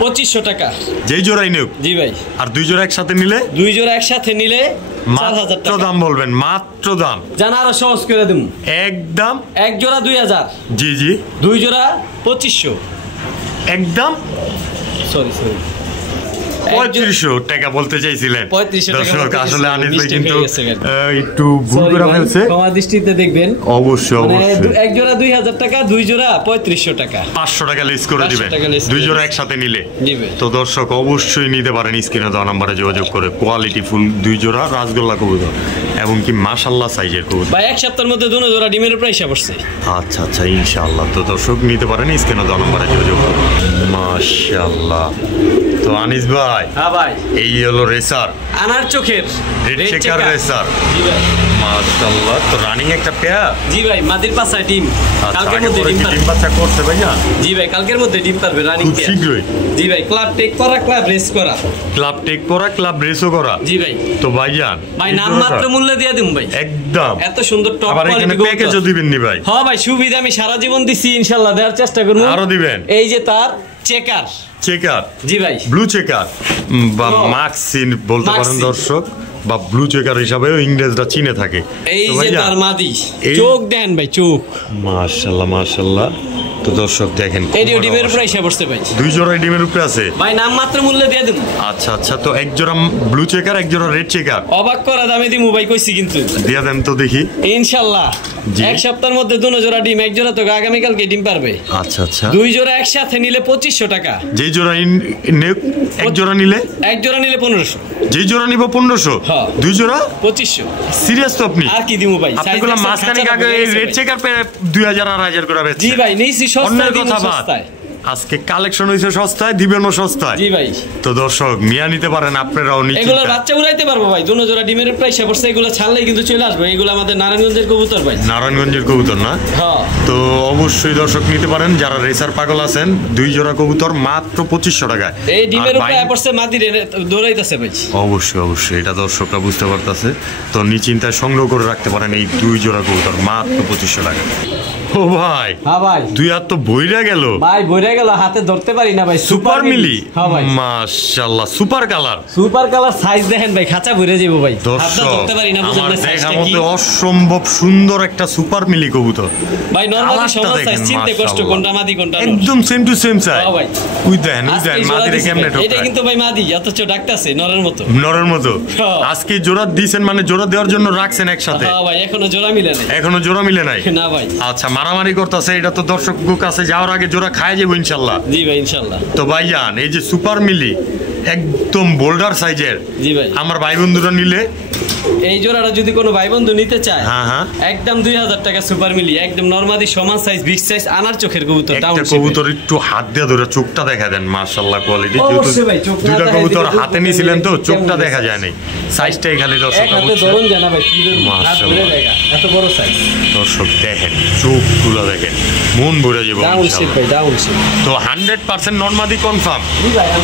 2500 টাকা যেই জোড়াই নেব। জি ভাই। আর দুই জোড়া একসাথে নিলে? দুই জোড়া একসাথে নিলে 4000 টাকা দাম বলবেন, মাত্র দাম জানা আরো সহজ করে দেব একদম। এক জোড়া 2000, জি জি, দুই জোড়া 2500 একদম। সরি 3500 টাকা বলতে চাইছিলেন। 3500 টাকা আসলে আনিস ভাই কিন্তু একটু ভুল করে ফেলছে, ক্ষমা দৃষ্টিতে দেখবেন। অবশ্যই অবশ্যই। এক জোড়া 2000 টাকা, দুই জোড়া 3500 টাকা, 500 টাকা লেস করে দিবেন দুই জোড়া একসাথে নিলে। তো দর্শক অবশ্যই নিতে পারেন স্ক্রিনে দেওয়া নম্বরে যোগাযোগ করে। কোয়ালিটি ফুল দুই জোড়া রাসগোল্লা কবুতর এবং কি মাশাআল্লাহ সাইজের কবুতর। ভাই এক সপ্তাহের মধ্যে দুটো জোড়া ডিমের উপর আইসা পড়ছে। আচ্ছা আচ্ছা ইনশাআল্লাহ। তো দর্শক নিতে পারেন স্ক্রিনে দেওয়া নম্বরে যোগাযোগ করে। মাশাআল্লাহ। তো আনিস ভাই, হ্যাঁ ভাই, এই হলো রেসার, আনার চোখের রেড চেকার রেসার। জি ভাই মাশাআল্লাহ। তো রানিং একটা পেয়ার। জি ভাই, মাদির পাছায় ডিম, কালকের মধ্যে ডিম বাচ্চা করছে ভাইয়া। জি ভাই, কালকের মধ্যে ডিম পারবে রানিং পেয়ার, খুব শীঘ্রই। জি ভাই, ক্লাব টেক করা, ক্লাব রেস করা, ক্লাব টেক করা, ক্লাব রেসও করা। জি ভাই। তো ভাইজান ভাই নাম মাত্র মূল্যে দিয়ে দিম ভাই, একদম। এত সুন্দর টপ আবার এখানে প্যাকেজও দিবেন নি ভাই? হ্যাঁ ভাই, সুবিধা আমি সারা জীবন দিছি, ইনশাআল্লাহ দেওয়ার চেষ্টা করব। আরো দিবেন। এই যে তার চেকার, জি ভাই, ব্লু চেকার বা মাক্সিন বলতে পারেন দর্শক, বা ব্লু চেকার হিসাবেও ইংরেজরা চিনে থাকে। এই যে তার মাদি, চোখ দেন ভাই, চোখ মাশাআল্লাহ মাশাআল্লাহ। তো দর্শক দেখেন এই ডিমের উপরে এসে বসছে ভাই, দুই জোড়া ডিমের উপরে আছে ভাই, নাম মাত্র মূল্যে দিয়ে দেব। আচ্ছা আচ্ছা। তো এক জোড়া ব্লু চেকার, এক জোড়া রেড চেকার, অবাক করা দামে দিমু ভাই, কইছি কিন্তু দিয়া দেন তো দেখি ইনশাআল্লাহ। এক সপ্তাহের মধ্যে দুটো জোড়া ডিম, এক জোড়া তো আগামী কালকে ডিম পারবে। আচ্ছা আচ্ছা। দুই জোড়া একসাথে নিলে 2500 টাকা, যেই জোড়া এক জোড়া নিলে? এক জোড়া নিলে 1500। যেই জোড়া নিব 1500, দুই জোড়া 2500। সিরিয়াস তো আপনি? আর কি দিমু ভাই, আপনিগুলো মাঝখানে আগে রেড চেকার পে 2000 আর 1000 করে বেচছেন। জি ভাই, নিছি সস্তায়, দিন সস্তায়। আজকে কালেকশন হইছে সস্তায়, দিবেনও সস্তায়। জি ভাই। তো দর্শক মিয়া নিতে পারেন, আপনারাও নিতে। এগুলো বাচ্চা উড়াইতে পারবো ভাই, দুটো জোড়া ডিমের প্রাইস পড়ছে, এগুলো ছাড়লেই কিন্তু চলে আসবে। এগুলো আমাদের নারায়ণগঞ্জের কবুতর ভাই, নারায়ণগঞ্জের কবুতর না? হ্যাঁ। তো অবশ্যই দর্শক নিতে পারেন যারা রেসার পাগল আছেন। দুই জোড়া কবুতর মাত্র 2500 টাকায়। এই ডিমের উপরে পড়ছে মাদি দৌড়াইতেছে ভাই। অবশ্যই অবশ্যই, এটা দর্শকরা বুঝতে পারতেছে। তো নিশ্চিন্তায় সংগ্রহ করে রাখতে পারেন এই দুই জোড়া কবুতর মাত্র 2500 টাকা। ও ভাই, হ্যাঁ ভাই, দুই হাত তো বইরা গেল ভাই, বইরা গেল, হাতে ধরতে পারি না ভাই। সুপার মিলি, হ্যাঁ ভাই, মাশাআল্লাহ, super colour, super colour, size দেখেন ভাই, খাঁচা ভরে যাবো ভাই, হাতে ধরতে পারি না। আমার দেখার মতো অসম্ভব সুন্দর একটা সুপার মিলি কবুতর ভাই। নরমালি সবার সাইজ চিনতে কষ্ট, কোনটা মাদি কোনটা নর, একদম সেম টু সেম সাইজ। হ্যাঁ ভাই, উই দেন মাদিরে কেমনে ঠোকা। এটা কিন্তু ভাই মাদি, অথচ ডাকতাছে নরের মতো, নরের মতো। আজকে জোড়া দিবেন মানে জোড়া দেওয়ার জন্য রাখছেন একসাথে? হ্যাঁ ভাই, এখনো জোড়া মিলে নাই, এখনো জোড়া মিলে নাই না ভাই। আচ্ছা, মারামারি করতেছে, এটা তো দর্শক কাছে যাওয়ার আগে জোড়া খায় যাবো ইনশাআল্লাহ। জি ভাই ইনশাআল্লাহ। তো ভাইজান এই যে সুপার মিলি একদম বোল্ডার সাইজের। জি ভাই, আমার ভাই বন্ধুরা নিলে এই জোড়াটা যদি কোনো ভাই বন্ধু নিতে চায়, একদম 2000 টাকা সুপার মিলি, একদম নরমালি সমান সাইজ, বিগ সাইজ আনার চোখের কবুতর। একটা কবুতর একটু হাত দিয়ে ধরে চোখটা দেখা দেন, মাশাআল্লাহ কোয়ালিটি। দুটো কবুতর হাতে নিয়েছিলেন তো চোখটা দেখা যায় নাই, সাইজটাই খালি দর্শক ধরুন জানা ভাই, মাশাআল্লাহ এত বড় সাইজ। দর্শক দেখেন চোখগুলো দেখেন, মন ভরে যাবে। তো 100% নরমাদি কনফার্ম।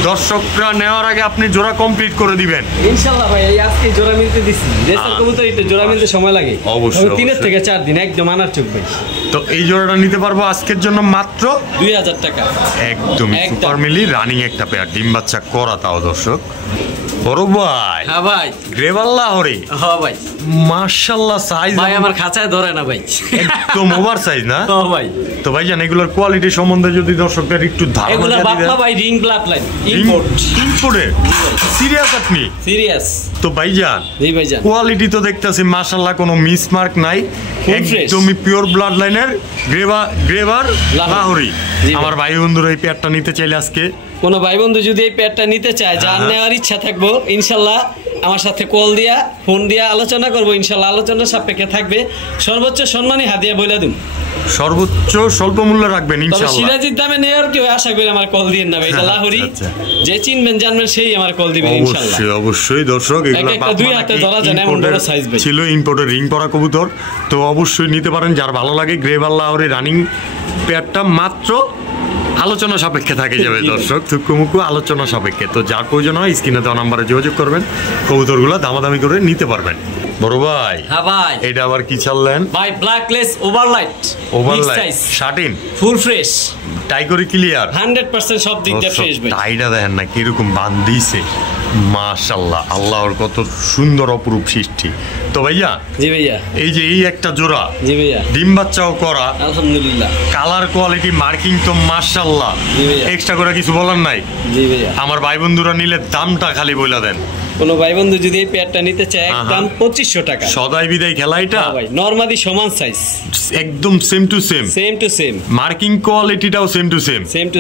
দর্শকরা নেওয়ার আগে আপনি জোড়া কমপ্লিট করে দিবেন ইনশাআল্লাহ ভাই। এই আজকে জোড়া মিলতে দিছি, দেশের কবুতর একটু জোড়া মিলতে সময় লাগে অবশ্যই, 3 থেকে 4 দিন, একদম আনার চোখ ভাই। তো এই জোড়াটা নিতে পারবো আজকের জন্য মাত্র 2000 টাকা, একদম সুপার মিলি রানিং একটা পেয়ার, ডিম বাচ্চা করা তাও দর্শক। বড় ভাই, হ্যাঁ ভাই, গ্রেভাল লাহোরি, হ্যাঁ ভাই, মাশাআল্লাহ সাইজ ভাই আমার খাঁচায় ধরে না ভাই, একদম ওভার সাইজ না? হ্যাঁ ভাই। তো ভাই জান এগুলোর কোয়ালিটি সম্বন্ধে যদি দর্শকদের একটু ধারণা এগুলো বাপলা ভাই, ring blood line imported. Serious আপনি? সিরিয়াস। তো ভাইজান, জি ভাইজান, কোয়ালিটি তো দেখতেছি মাশাআল্লাহ কোনো মিসমার্ক নাই, একদমই পিওর ব্লাড লাইনের গ্রেভার লাহোরি। আমার ভাই বন্ধুরা এই পেয়ারটা নিতে চাইলে আজকে কোনো ভাই বন্ধু যদি এই পেয়ারটা নিতে চায়, যার নেওয়ার ইচ্ছা থাকবো, ইনশাল্লাহ আমার সাথে কল দিয়া ফোন দিয়া আলোচনা করবো, ইনশাল্লাহ আলোচনার সাপেক্ষে থাকবে। সর্বোচ্চ সম্মানী হাদিয়া বইলা দিন, সর্বোচ্চ স্বল্প মূল্য রাখবেন ইনশাআল্লাহ। সিরাজির দামে নেওয়ার কেউ আশা করি আমার কল দিয়েন না ভাই, এটা লাহোরি, যে চিনবেন জানবেন সেই আমার কল দিবেন ইনশাআল্লাহ। অবশ্যই দর্শক, এগুলো একটা 2 হাতে ধরা যায় এমন বড় সাইজ ভাই ছিল, ইম্পোর্টেড রিং পরা কবুতর। তো অবশ্যই নিতে পারেন যার ভালো লাগে। গ্রেভাল লাহোরি রানিং পেয়ারটা মাত্র আলোচনা সাপেক্ষে থাকে যাবে দর্শক, থুকুমুকু আলোচনা সাপেক্ষে। তো যার প্রয়োজন হয় স্ক্রিনে দেওয়া নাম্বারে যোগাযোগ করবেন, কবুতরগুলো দামাদামি করে নিতে পারবেন। বড় ভাই, হ্যাঁ ভাই, এটা আবার কি চাললেন ভাই? ব্ল্যাকলেস ওভারলাইট, শার্টিন ফুল ফ্রেশ, টাইগরি ক্লিয়ার 100% সব দিক দিয়ে ফ্রেশ ভাই। টাইটা দেখেন না কিরকম বান্ধিছে, মাশাআল্লাহ, আল্লাহর কত সুন্দর অপরূপ সৃষ্টি। তো ভাইয়া, জি ভাইয়া, এই যে এই একটা জোড়া, জি ভাইয়া, ডিম বাচ্চাও করা আলহামদুলিল্লাহ, কালার কোয়ালিটি মার্কিং তো মাশাআল্লাহ, এক্সট্রা করে কিছু বলার নাই। জি ভাইয়া, আমার ভাই বন্ধুরা নিলে দামটা খালি বইলা দেন। কোনো ভাই বন্ধু যদি এই পেয়ারটা নিতে চায়, একদম 2500 টাকা। সদাই বিদায় খেলা এটা ভাই, নরমালি সমান সাইজ, একদম সেম টু সেম, মার্কিং কোয়ালিটিটাও সেম টু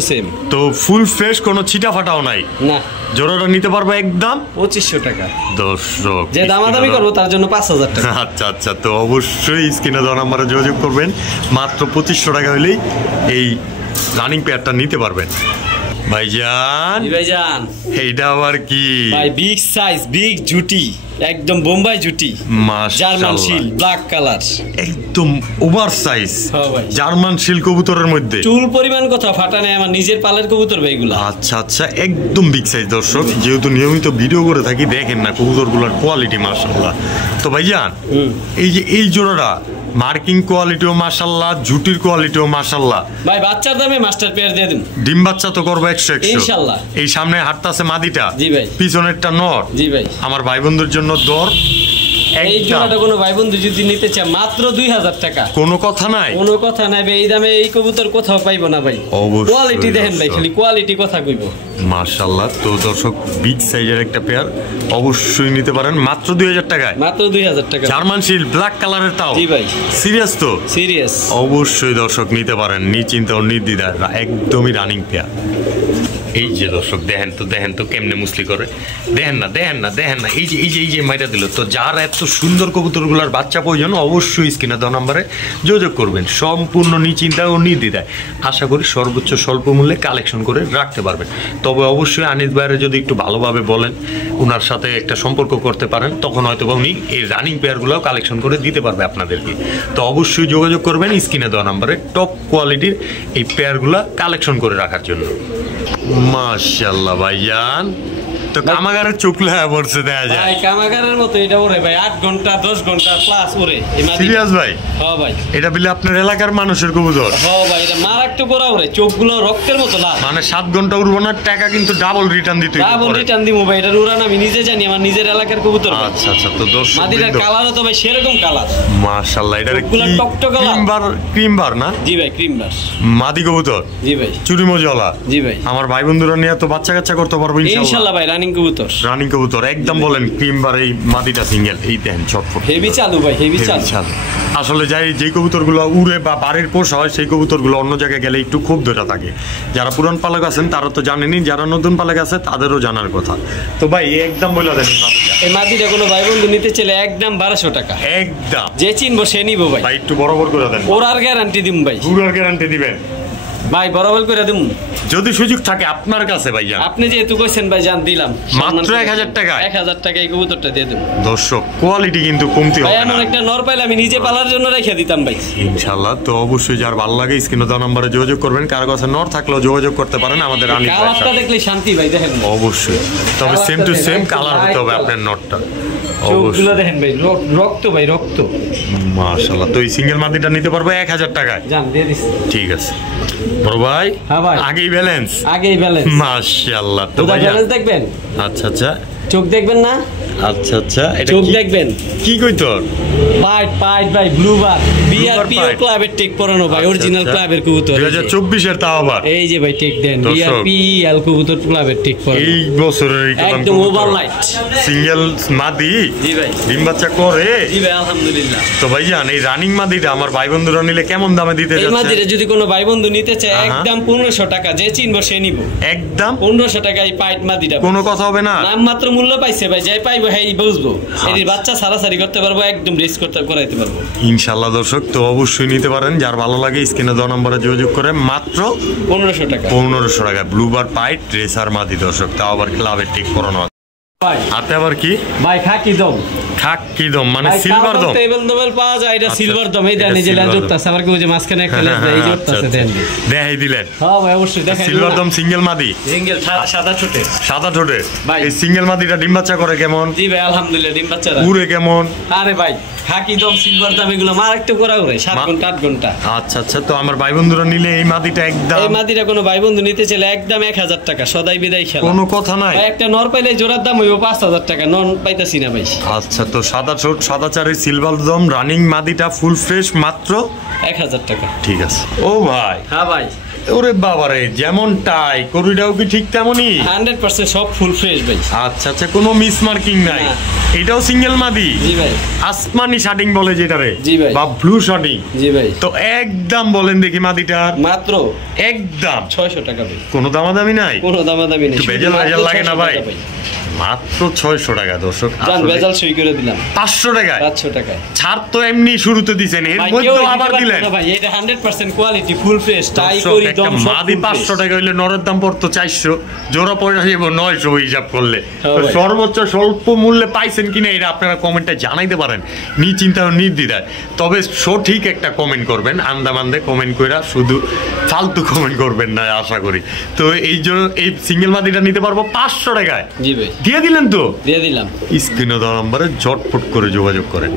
সেম। তো ফুল ফ্রেশ, কোনো ছিটা ফাটাও নাই না। জোড়াটা নিতে পারবো একদম 2500 টাকা দর্শক, যে দামাদামি করবো তার জন্য 5000 টাকা। আচ্ছা, তো অবশ্যই স্ক্রিনে দেওয়া নাম্বারে যোগাযোগ করবেন, মাত্র 2500 টাকা হলেই এই রানিং পেয়ারটা নিতে পারবেন। ভাইজান, এইটা আবার কি ভাই? বিগ সাইজ, বিগ জুটি, একদম বোম্বাই জুটি, জার্মান শিল, ব্ল্যাক কালার, একদম ওভার সাইজ জার্মান শিল কবুতরের মধ্যে চুল পরিমাণ কথা ফাটা নেই, আমার নিজের পালের কবুতর ভাই এগুলো। আচ্ছা, একদম বিগ সাইজ দর্শক, যেহেতু নিয়মিত ভিডিও করে থাকি দেখেন না কবুতরগুলোর কোয়ালিটি মাশাআল্লাহ। তো ভাইজান, এই যে এই জোড়াটা মার্কিং কোয়ালিটিও মাশাআল্লাহ, জুটির কোয়ালিটিও মাশাআল্লাহ ভাই, বাচ্চার দামে মাস্টার পেয়ার দিয়ে দিন। ডিম বাচ্চা তো করবো 100 ইনশাআল্লাহ। এই সামনে হাঁটতাছে মাদিটা, জি ভাই, পিছনেরটা নর, জি ভাই। আমার ভাই বন্ধুর জন্য দর এই জোড়াটা কোনো ভাই বন্ধু যদি নিতে চায়, মাত্র 2000 টাকা। কোনো কথা নাই, কোনো কথা নাই ভাই, এই দামে এই কবুতর কোথাও পাইবো না ভাই। কোয়ালিটি দেখেন ভাই, খালি কোয়ালিটি কথা কইব মাশাআল্লাহ। তো দর্শক, বিগ সাইজের একটা পেয়ার অবশ্যই নিতে পারেন মাত্র 2000 টাকায়, মাত্র 2000 টাকা। জার্মান শিল ব্ল্যাক কালারের তাও। জি ভাই, সিরিয়াস তো? সিরিয়াস। অবশ্যই দর্শক নিতে পারেন নিশ্চিন্তে ও নির্দ্বিধায়, একদমই রানিং পেয়ার। এই যে দর্শক দেখেন তো কেমনে মুসলি করে, দেখেন না এই যে মাইরা দিল। তো যার এত সুন্দর কবুতরগুলোর বাচ্চা প্রয়োজন, অবশ্যই স্ক্রিনে দেওয়া নাম্বারে যোগাযোগ করবেন, সম্পূর্ণ নিশ্চিন্তায় ও নির্দ্বিধায়। আশা করি সর্বোচ্চ স্বল্প মূল্যে কালেকশন করে রাখতে পারবেন। তবে অবশ্যই আনিস ভাইয়ের যদি একটু ভালোভাবে বলেন, ওনার সাথে একটা সম্পর্ক করতে পারেন, তখন হয়তো উনি এই রানিং পেয়ারগুলো কালেকশন করে দিতে পারবে আপনাদেরকে। তো অবশ্যই যোগাযোগ করবেন স্ক্রিনে দেওয়া নাম্বারে, টপ কোয়ালিটির এই পেয়ারগুলো কালেকশন করে রাখার জন্য। মাশাআল্লাহ ভাইজান, তো কামাগারের চোখ লাগা পড়ছে দেখা যায় ভাই, কামাগারের মতো এটা ওরে ভাই, 8 ঘন্টা 10 ঘন্টা প্লাস ওরে। সিরিয়াস ভাই? হ্যাঁ ভাই, এটা বলে আপনার এলাকার মানুষের কবুতর? হ্যাঁ ভাই, এটা মারাত্মক ওরা ওরে, চোখগুলো রক্তের মতো লাল। মানে 7 ঘন্টা উড়বো না, টাকা কিন্তু ডাবল রিটার্ন দিতে হবে। ডাবল রিটার্ন দিব ভাই, এটা উড়ান আমি নিজে জানি, আমার নিজের এলাকার কবুতর। আচ্ছা, তো দর্শক, মাদিটার কালারও তো ভাই সেরকম কালার মাশাআল্লাহ। এটা টকটক ক্রিমবার না? জি ভাই, ক্রিমবার মাদি কবুতর। জি ভাই, চুরি মজলা। জি ভাই, আমার আমার ভাই বন্ধুরা নিয়ে তো বাচ্চা কাচ্চা করতে পারবো ইনশাআল্লাহ ভাই। রানিং কবুতর একদম বলেন ক্রিমবার এই মাদিটা সিঙ্গেল এই দেন চটফট হেভি চালু ভাই, হেভি চালু। আসলে যে কবুতরগুলো উড়ে বা বাড়ির পোষা হয় সেই কবুতরগুলো অন্য জায়গায় গেলে একটু খুব ধরে থাকে। যারা পুরান পালক আছেন তারা তো জানেনই, যারা নতুন পালক আছে তাদেরও জানার কথা। তো ভাই একদম বলে দেন এই মাদিটা কোনো ভাই বন্ধু নিতে চাইলে একদম 1200 টাকা একদম, যে চিনবো সে নিবো ভাই। ভাই একটু বরাবর করে দেন, ওর আর গ্যারান্টি দিম ভাই, পুরো গ্যারান্টি দিবেন ভাই, বরাবর করে দিম যদি সুযোগ থাকে আপনার কাছে ভাই। আপনি যেহেতু কইছেন ভাই জান দিলাম মাত্র 1000 টাকা, 1000 টাকা এই কবুতরটা দিয়ে দেব। দর্শক কোয়ালিটি কিন্তু কমতি হবে না। এমন একটা নর পাইলে আমি নিজে পালার জন্য রেখে দিতাম ভাই ইনশাআল্লাহ। তো অবশ্যই যার ভালো লাগে স্ক্রিনে দেওয়া নম্বরে যোগাযোগ করবেন। কার কাছে নর থাকলেও যোগাযোগ করতে পারেন আমাদের আনিস ভাই। কালারটা দেখলে শান্তি ভাই, দেখেন অবশ্যই, তবে সেম টু সেম কালার হতে হবে আপনার নরটা। চোখগুলো দেখেন ভাই, রক্ত ভাই, রক্ত মাশাআল্লাহ। তো এই সিঙ্গেল মাদিটা নিতে পারবো 1000 টাকায়। জান দিয়ে দিছি, ঠিক আছে বড় ভাই। হ্যাঁ ভাই, আগেই ব্যালেন্স মাশাআল্লাহ। তো ভাই ব্যালেন্স দেখবেন, আচ্ছা আচ্ছা চোখ দেখবেন না, আচ্ছা আচ্ছা এটা চোখ দেখবেন কি কই তোর পাইট ভাই, ব্লু বার বিআরপিও ক্লাবের টেক পরানো ভাই, অরিজিনাল ক্লাবের কবুতর 2024 এর তাও আবার এই যে ভাই টেক দেন বিআরপিএল কবুতর ক্লাবের টেক পরানো এই বছরের একদম ওভারলাইট সিঙ্গেল মাদি। জি ভাই, ডিম বাচ্চা করে। জি ভাই আলহামদুলিল্লাহ। তো ভাইজান এই রানিং মাদিটা আমার ভাই বন্ধুরা নিলে কেমন দামে দিতে যাচ্ছে? এই মাদিটা যদি কোনো ভাই বন্ধু নিতে চায় একদম 1500 টাকা, যে চিনবো সে নিব একদম 1500 টাকা। এই পাইট মাদিটা কোনো কথা হবে না, নাম মাত্র মূল্য পাইছে ভাই, যাই পাইবো হ্যাঁ বুঝবো। এর বাচ্চা সারাসারি করতে পারবো, একদম রেস করতে করাইতে পারবো ইনশাআল্লাহ। দর্শক তো অবশ্যই নিতে পারেন, যার ভালো লাগে স্ক্রিনে দেওয়া নম্বরে যোগাযোগ করে মাত্র 1500 টাকা, 1500 টাকা ব্লুবার পাইট রেসার মাদি। দর্শক তাও আবার ক্লাবের টিক করানো ভাই। হাতে আবার কি ভাই খাকি দম মানে সিলভার দম টেবিল দমের পাওয়া যায়, এটা সিলভার দম। এই দেন এই যে লেজ জোড়তাছে, আবার কি ওই যে মাঝখানে একটা লেজ দেয়, এই জোড়তাছে দেন দেখাই দিলেন। হ্যাঁ ভাই অবশ্যই দেখাই। সিলভার দম সিঙ্গেল মাদি, সিঙ্গেল সাদা ছোটে ভাই। এই সিঙ্গেল মাদিটা ডিম বাচ্চা করে কেমন? জি ভাই আলহামদুলিল্লাহ, ডিম বাচ্চা উড়ে কেমন? আরে ভাই খাকি দম সিলভার দম এগুলো মারাত্মক করা করে 7 ঘন্টা 8 ঘন্টা। আচ্ছা আচ্ছা। তো আমার ভাই বন্ধুরা নিলে এই মাদিটা একদম, এই মাদিটা কোনো ভাই বন্ধু নিতে চাইলে একদম 1000 টাকা, সদাই বিদায় খেলা, কোনো কথা নাই। একটা নর পাইলে জোড়ার দাম হইব 5000 টাকা, নন পাইতাছি না ভাই। আচ্ছা, তো সাদা চারের সিলভার দম রানিং মাদিটা ফুল ফ্রেশ মাত্র 1000 টাকা। ঠিক আছে। ও ভাই, হ্যাঁ ভাই। ওরে বাবারে, যেমন টাই করিটাও কি ঠিক তেমনই? 100% সব ফুল ফ্রেশ ভাই। আচ্ছা আচ্ছা, কোনো মিস মার্কিং নাই। এটাও সিঙ্গেল মাদি? জি ভাই। আসমানি শাডিং বলে যেটারে? জি ভাই। বা ব্লু শাডিং? জি ভাই। তো একদম বলেন দেখি মাদিটার? মাত্র একদম 600 টাকা ভাই। কোনো দামাদামি নাই? কোনো দামাদামি নেই। বেজাল লাগে না ভাই? মাত্র 600 টাকা। দর্শক বেজাল সই করে দিলাম 500 টাকায়। 500 টাকায় ছাড় তো এমনি শুরুতে দিবেন, এর মধ্যে আবার দিলেন ভাই। এটা 100% কোয়ালিটি ফুল ফ্রেশ টাই করি দম সব। মাদি 500 টাকা হইলে নরের দাম পড়তো 400, জোড়া পড়ে যাবে 900 হিসাব করলে। তো সর্বোচ্চ স্বল্প মূল্যে পাইছেন কিনা এটা আপনারা কমেন্টে জানাইতে পারেন, নিশ্চিন্তা ও নির্দ্বিধায়। তবে সঠিক একটা কমেন্ট করবেন, আন্দামান্দে কমেন্ট কইরা শুধু ফালতু কমেন্ট করবেন না আশা করি। তো এই জন্য এই সিঙ্গেল মাদিটা নিতে পারবো 500 টাকায়। জি ভাই, দিয়ে দিলেন তো? দিয়ে দিলাম। স্ক্রিনে দেওয়া নম্বরে ঝটপট করে যোগাযোগ করেন।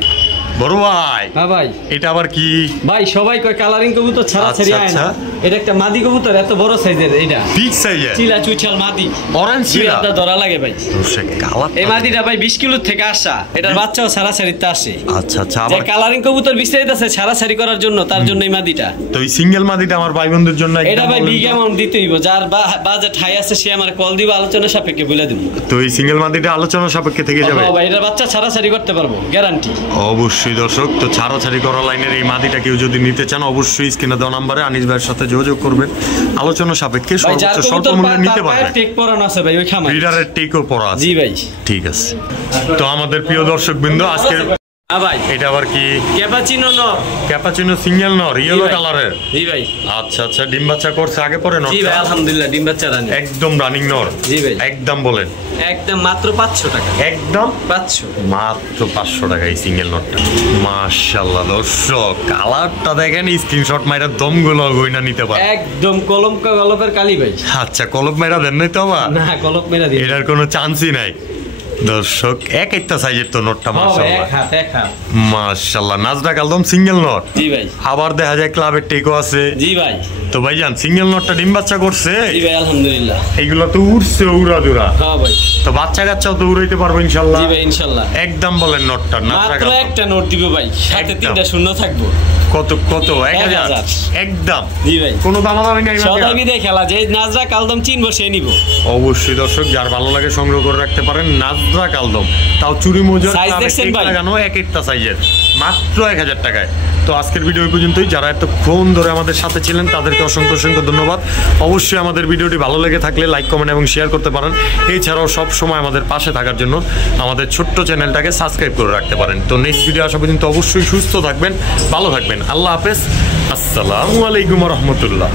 বড় ভাই, হ্যাঁ ভাই। এটা আবার কি ভাই? সবাই কয় কালারিং কবুতর ছাড়া ছেড়ে আয় না। এটা একটা মাদি কবুতর, এত বড় সাইজের, এটা বিগ সাইজের চিলা চুচাল মাদি, অরেঞ্জ চিলা ধরা লাগে ভাই। কালার এই মাদিটা ভাই 20 কিলো থেকে আসা, এটার বাচ্চাও ছাড়াছাড়িতে আসে। আচ্ছা আচ্ছা। আবার কালারিং কবুতর বিস্তারিত আছে ছাড়াছাড়ি করার জন্য, তার জন্য এই মাদিটা। তো এই সিঙ্গেল মাদিটা আমার ভাই বন্ধুর জন্য এটা ভাই বিগ অ্যামাউন্ট দিতেই হবে, যার বাজেট হাই আছে সে আমার কল দিব, আলোচনা সাপেক্ষে বলে দেব। তো এই সিঙ্গেল মাদিটা আলোচনা সাপেক্ষে থেকে যাবে? হ্যাঁ ভাই, এটা বাচ্চা ছাড়াছাড়ি করতে পারবো গ্যারান্টি। অবশ্যই দর্শক, তো ছাড়াছাড়ি করা লাইনের এই মাদিটা কেউ যদি নিতে চান অবশ্যই স্ক্রিনে দেওয়া নম্বরে আনিস ভাইয়ের সাথে যোগাযোগ করবেন, আলোচনা সাপেক্ষে সর্বোচ্চ স্বল্প মূল্যে নিতে পারবেন। টেক পরানো আছে ভাই ওই খামারে, ব্রিডারের টেকও পরা আছে। জি ভাই। ঠিক আছে। তো আমাদের প্রিয় দর্শকবৃন্দ, আজকে ভাই এটা আবার কি? ক্যাপাচিনো নর। ক্যাপাচিনো সিঙ্গেল নর, ইয়েলো কালারের? জি ভাই। আচ্ছা আচ্ছা, ডিম বাচ্চা করছে আগে পরে নর? জি ভাই আলহামদুলিল্লাহ, ডিম বাচ্চা রানী, একদম রানিং নর। জি ভাই। একদম বলেন? একদম মাত্র 500 টাকা। একদম 500, মাত্র 500 টাকা এই সিঙ্গেল নটটা। মাশাআল্লাহ দর্শক, কালারটা দেখেন, স্ক্রিনশট মাইরা দমগুলো গইনা নিতে পারে। একদম কলমকা গলপের কালি ভাই। আচ্ছা, কলপ মাইরা দেন নাই তো? না, কলপ মাইরা দিই, এটার কোনো চান্সই নাই। দর্শক এক একটা সাইজের তো নোটটা মাশাআল্লাহ মাশাআল্লাহ নাজরা কালদম সিঙ্গেল নোট জি ভাই আবার দেখা যায় ক্লাবের টেকও আছে জি ভাই তো ভাইজান সিঙ্গেল নোটটা ডিম বাচ্চা করছে জি ভাই আলহামদুলিল্লাহ এইগুলো তো উড়ছে উড়াদুরা হ্যাঁ ভাই তো বাচ্চা কাচ্চাও তো উড়াইতে পারবো ইনশাআল্লাহ জি ভাই ইনশাআল্লাহ একদম বলেন নোটটা মাত্র একটা নোট দিব ভাই সাথে তিনটা শূন্য থাকবো কত কত 1000 একদম জি ভাই কোনো দামাদামি নাই সদাবি দিয়ে খেলা যে নাজরা কালদম চিনবো সে নিব অবশ্যই দর্শক যার ভালো লাগে সংগ্রহ করে রাখতে পারেন নাজরা কালদম তাও চুরি মোজার লাগানো এক একটা সাইজের মাত্র 1000 টাকায় তো আজকের ভিডিও এই পর্যন্তই যারা এতক্ষণ ধরে আমাদের সাথে ছিলেন তাদেরকে অসংখ্য অসংখ্য ধন্যবাদ অবশ্যই আমাদের ভিডিওটি ভালো লেগে থাকলে লাইক কমেন্ট এবং শেয়ার করতে পারেন এছাড়াও সব সময় আমাদের পাশে থাকার জন্য আমাদের ছোট্ট চ্যানেলটাকে সাবস্ক্রাইব করে রাখতে পারেন তো নেক্সট ভিডিও আসা পর্যন্ত অবশ্যই সুস্থ থাকবেন ভালো থাকবেন আল্লাহ হাফেজ আসসালামু আলাইকুম ওয়া রাহমাতুল্লাহ